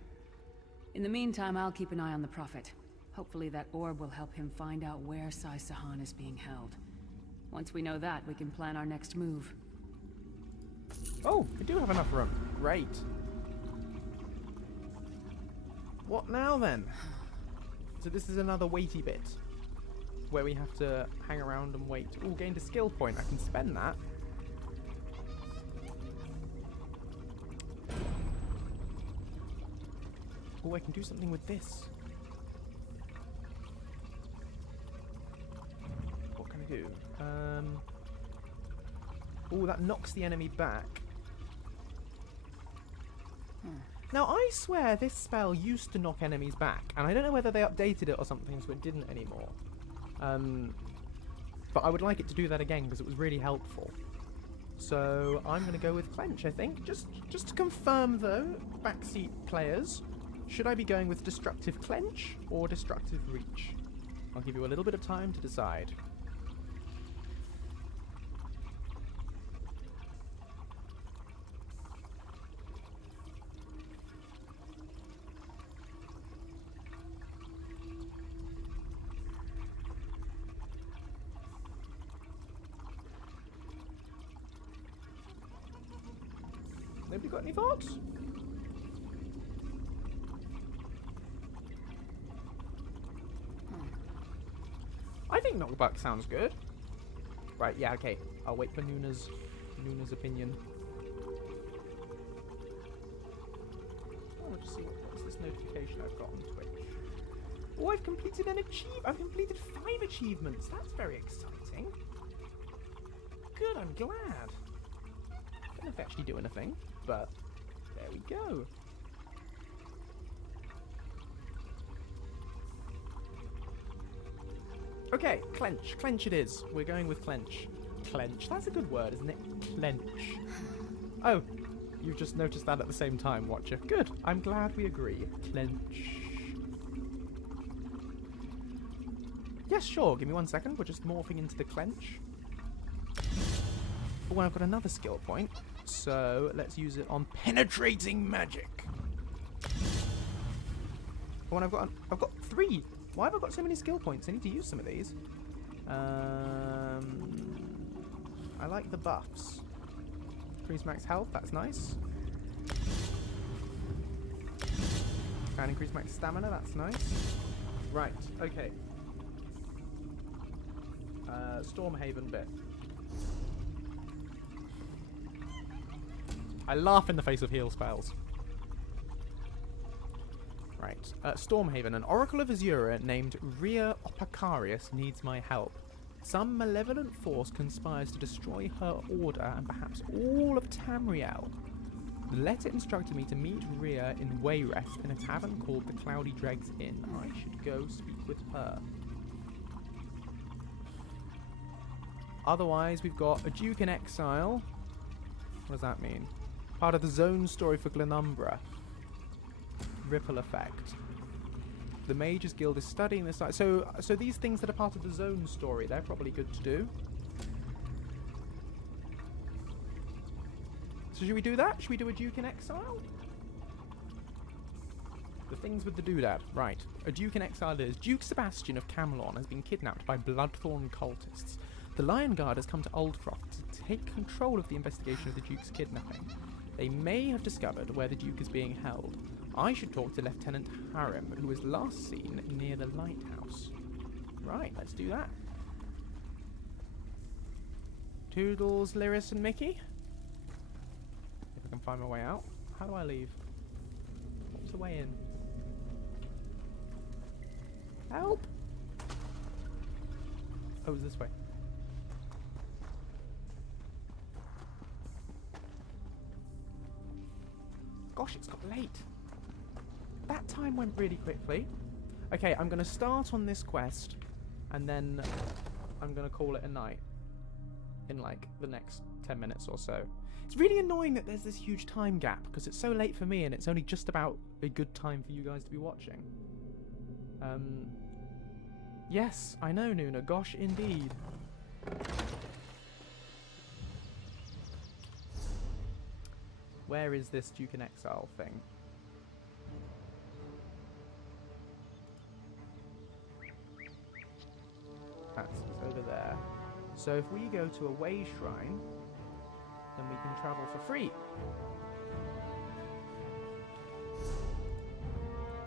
In the meantime, I'll keep an eye on the Prophet. Hopefully that orb will help him find out where Sai Sahan is being held. Once we know that, we can plan our next move. Oh, we do have enough room. Great. What now then? So this is another weighty bit, where we have to hang around and wait. Oh, gained a skill point. I can spend that. Oh, I can do something with this. What can I do? Oh, that knocks the enemy back. Now, I swear this spell used to knock enemies back, and I don't know whether they updated it or something so it didn't anymore. But I would like it to do that again because it was really helpful. So I'm going to go with Clench, I think. Just to confirm, though, backseat players, should I be going with Destructive Clench or Destructive Reach? I'll give you a little bit of time to decide. Nobody got any thoughts? I think knockback sounds good. Right, yeah, okay. I'll wait for Nuna's opinion. Oh, let's see what's this notification I've got on Twitch. Oh, I've completed an achievement. I've completed 5 achievements. That's very exciting. Good, I'm glad. I don't know if they actually do anything, but there we go. Okay, Clench. Clench it is. We're going with Clench. Clench. That's a good word, isn't it? Clench. Oh, you've just noticed that at the same time, Watcher. Good. I'm glad we agree. Clench. Yes, sure. Give me 1 second. We're just morphing into the Clench. Oh, I've got another skill point. So let's use it on Penetrating Magic. Oh, and I've got 3. Why have I got so many skill points? I need to use some of these. I like the buffs. Increase max health, that's nice. And increase max stamina, that's nice. Right, okay. Stormhaven bit. I laugh in the face of heal spells. Right. Stormhaven. An oracle of Azura named Rhea Opacarius needs my help. Some malevolent force conspires to destroy her order and perhaps all of Tamriel. The letter instructed me to meet Rhea in Wayrest in a tavern called the Cloudy Dregs Inn. I should go speak with her. Otherwise, we've got a Duke in Exile. What does that mean? Part of the zone story for Glenumbra. Ripple effect. The Mages Guild is studying this. So these things that are part of the zone story, they're probably good to do. So should we do that? Should we do a Duke in Exile? The things with the doodad. Right. A Duke in Exile is Duke Sebastian of Camelon has been kidnapped by Bloodthorn cultists. The Lion Guard has come to Oldcroft to take control of the investigation of the Duke's kidnapping. They may have discovered where the Duke is being held. I should talk to Lieutenant Harrim, who was last seen near the lighthouse. Right, let's do that. Toodles, Lyris, and Mickey. If I can find my way out. How do I leave? What's the way in? Help! Oh, it's this way. Gosh, it's got late. That time went really quickly. Okay, I'm going to start on this quest, and then I'm going to call it a night in, like, the next 10 minutes or so. It's really annoying that there's this huge time gap, because it's so late for me, and it's only just about a good time for you guys to be watching. Yes, I know, Nuna. Gosh, indeed. Where is this Duke in Exile thing? That's over there. So if we go to a way shrine, then we can travel for free.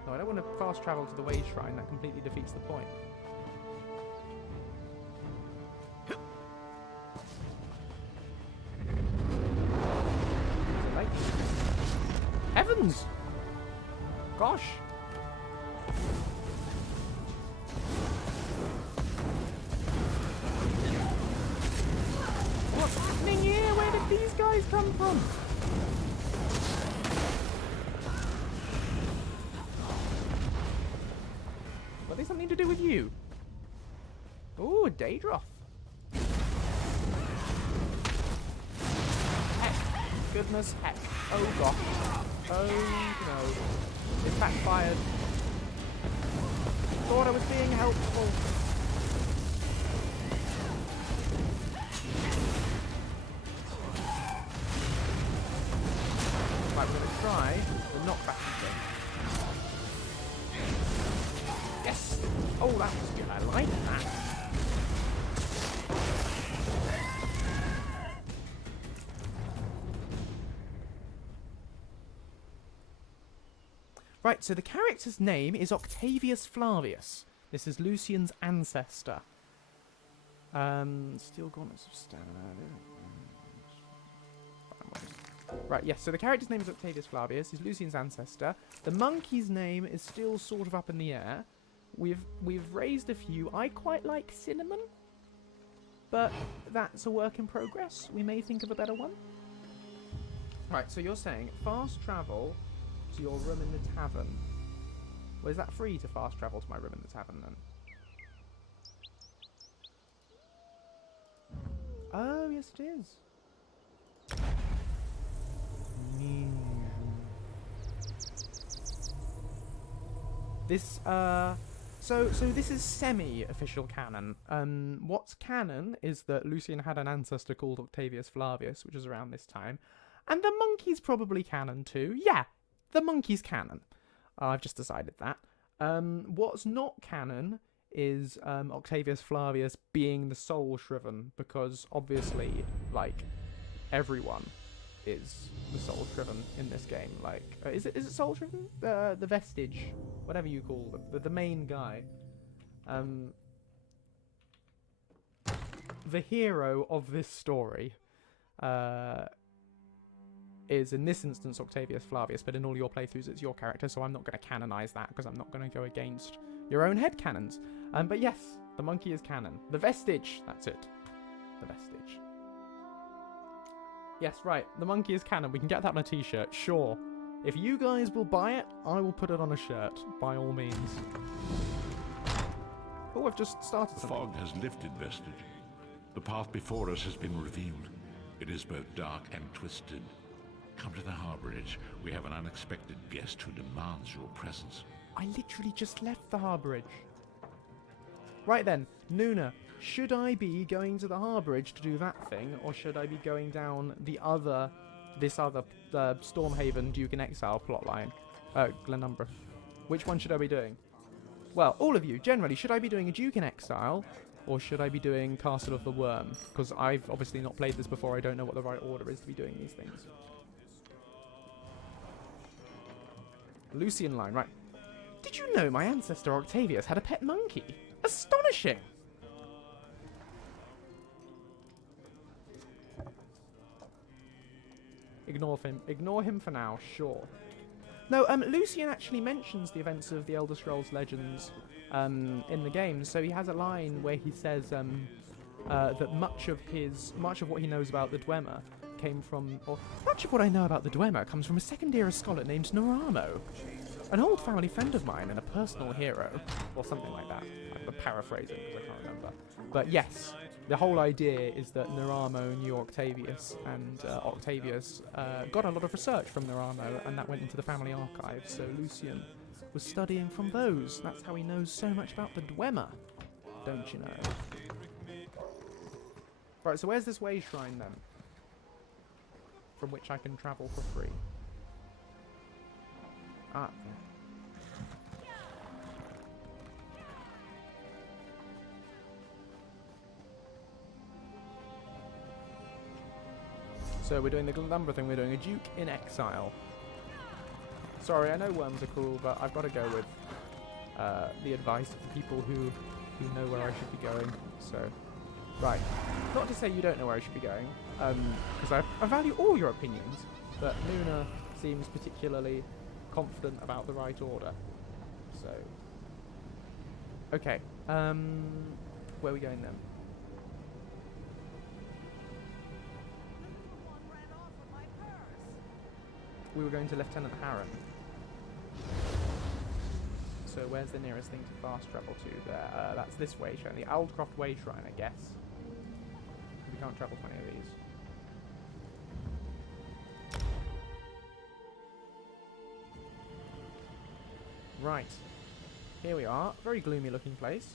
No, I don't want to fast travel to the way shrine. That completely defeats the point. Heavens! Gosh! What's happening here? Where did these guys come from? Are they something to do with you? Ooh, a Daedroth. Heck. Goodness heck. Oh gosh. Oh no. It backfired. Thought I was being helpful. Right, we're going to try the knockback thing. Yes! Oh, that was good. I like that. Right, so the character's name is Octavius Flavius. This is Lucien's ancestor. Steel gauntlets of stamina. Right, yes, so the character's name is Octavius Flavius. He's Lucien's ancestor. The monkey's name is still sort of up in the air. We've raised a few. I quite like Cinnamon, but that's a work in progress. We may think of a better one. Right, so you're saying fast travel to your room in the tavern. Well, is that free to fast travel to my room in the tavern then? Oh, yes it is. This, so this is semi-official canon. What's canon is that Lucien had an ancestor called Octavius Flavius, which is around this time. And the monkey's probably canon too. Yeah, the monkey's canon. I've just decided that. What's not canon is Octavius Flavius being the soul shriven, because obviously, like, everyone is the soul shriven in this game. Like, is it soul shriven? The Vestige, whatever you call them, the main guy. The hero of this story is, in this instance, Octavius Flavius, but in all your playthroughs it's your character, so I'm not going to canonize that, because I'm not going to go against your own headcanons. But yes, the monkey is canon. The Vestige, that's it. The Vestige. Yes, right, the monkey is canon. We can get that on a t-shirt, sure. If you guys will buy it, I will put it on a shirt, by all means. Oh, I've just started something. Fog has lifted, Vestige. The path before us has been revealed. It is both dark and twisted. Come to the harborage. We have an unexpected guest who demands your presence. I literally just left the harborage. Right then, Nuna, should I be going to the harborage to do that thing, or should I be going down this other Stormhaven Duke in Exile plotline? Glenumbra. Which one should I be doing? Well, all of you, generally, should I be doing a Duke in Exile, or should I be doing Castle of the Worm? Because I've obviously not played this before, I don't know what the right order is to be doing these things. Lucien line, right. Did you know my ancestor Octavius had a pet monkey? Astonishing! Ignore him for now, sure. No, Lucien actually mentions the events of the Elder Scrolls Legends in the game, so he has a line where he says that much of what he knows about the Dwemer came from, or much of what I know about the Dwemer comes from a second-era scholar named Naramo, an old family friend of mine and a personal hero, or something like that. I'm paraphrasing because I can't remember. But yes, the whole idea is that Naramo knew Octavius, and Octavius got a lot of research from Naramo, and that went into the family archives, so Lucien was studying from those. That's how he knows so much about the Dwemer, don't you know? Right, so where's this way shrine then? From which I can travel for free. Ah. So we're doing the Glenumbra thing, we're doing a Duke in Exile. Sorry, I know worms are cool, but I've got to go with the advice of the people who know where I should be going. So, right. Not to say you don't know where I should be going, because I value all your opinions, but Luna seems particularly confident about the right order. So, okay. Where are we going then? We were going to Lieutenant Harren. So where's the nearest thing to fast travel to? There, that's this way shrine, the Aldcroft Way Shrine, I guess. We can't travel to any of these. Right, here we are. Very gloomy looking place.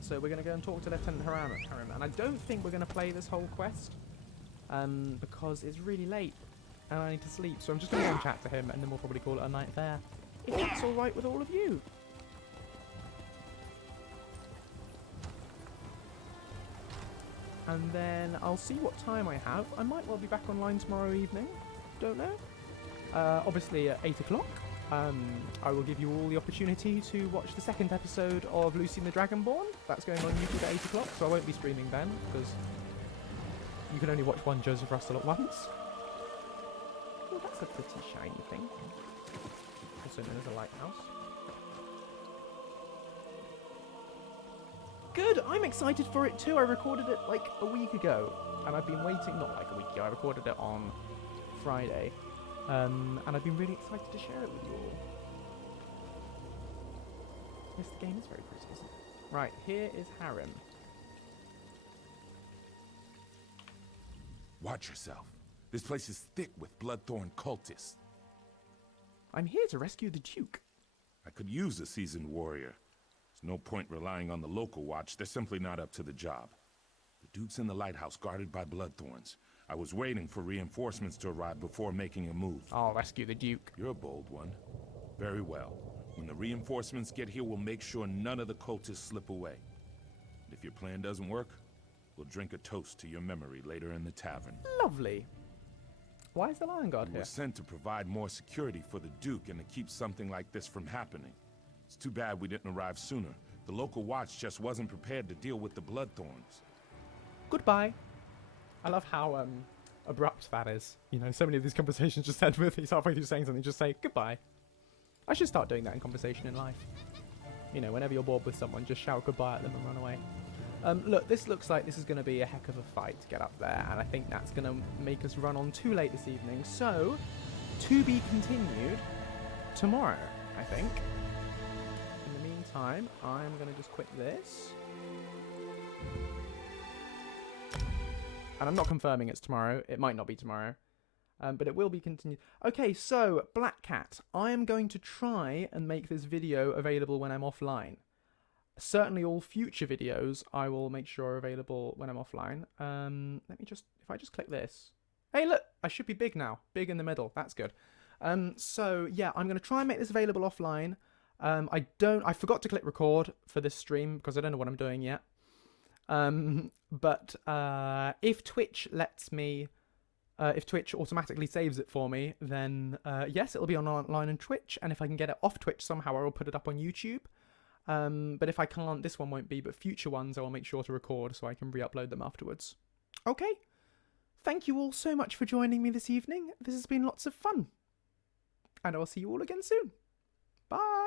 So we're going to go and talk to Lieutenant Harren, and I don't think we're going to play this whole quest. Because it's really late and I need to sleep, so I'm just going to go and chat to him and then we'll probably call it a night there, if that's alright with all of you. And then I'll see what time I have. I might well be back online tomorrow evening, don't know. Obviously at 8 o'clock. I will give you all the opportunity to watch the second episode of Lucien the Dragonborn. That's going on YouTube at 8 o'clock, so I won't be streaming then, because you can only watch one Joseph Russell at once. Oh, that's a pretty shiny thing. Also known as a lighthouse. Good! I'm excited for it too! I recorded it like a week ago. And I've been waiting, not like a week ago, I recorded it on Friday. And I've been really excited to share it with you all. Yes, the game is very pretty, isn't it? Right, here is Harren. Watch yourself. This place is thick with Bloodthorn cultists. I'm here to rescue the Duke. I could use a seasoned warrior. There's no point relying on the local watch. They're simply not up to the job. The Duke's in the lighthouse guarded by Bloodthorns. I was waiting for reinforcements to arrive before making a move. I'll rescue the Duke. You're a bold one. Very well. When the reinforcements get here, we'll make sure none of the cultists slip away. If your plan doesn't work, we'll drink a toast to your memory later in the tavern. Lovely. Why is the Lion Guard We here? were sent to provide more security for the Duke and to keep something like this from happening. It's too bad we didn't arrive sooner. The local watch just wasn't prepared to deal with the Bloodthorns. Goodbye. I love how abrupt that is. You know, so many of these conversations just end with he's halfway through saying something, just say goodbye. I should start doing that in conversation in life. You know, whenever you're bored with someone, just shout goodbye at them and run away. Look, this looks like this is going to be a heck of a fight to get up there, and I think that's going to make us run on too late this evening. So, to be continued tomorrow, I think. In the meantime, I'm going to just quit this. And I'm not confirming it's tomorrow. It might not be tomorrow. But it will be continued. Okay, so, Black Cat. I am going to try and make this video available when I'm offline. Certainly all future videos I will make sure are available when I'm offline. Let me just, if I just click this. Hey, look, I should be big now. Big in the middle. That's good. So, yeah, I'm going to try and make this available offline. I forgot to click record for this stream because I don't know what I'm doing yet. But if Twitch lets me, if Twitch automatically saves it for me, then yes, it'll be online on Twitch. And if I can get it off Twitch somehow, I will put it up on YouTube. But if I can't, this one won't be, but future ones I will make sure to record so I can re-upload them afterwards. Okay. Thank you all so much for joining me this evening. This has been lots of fun. And I will see you all again soon. Bye.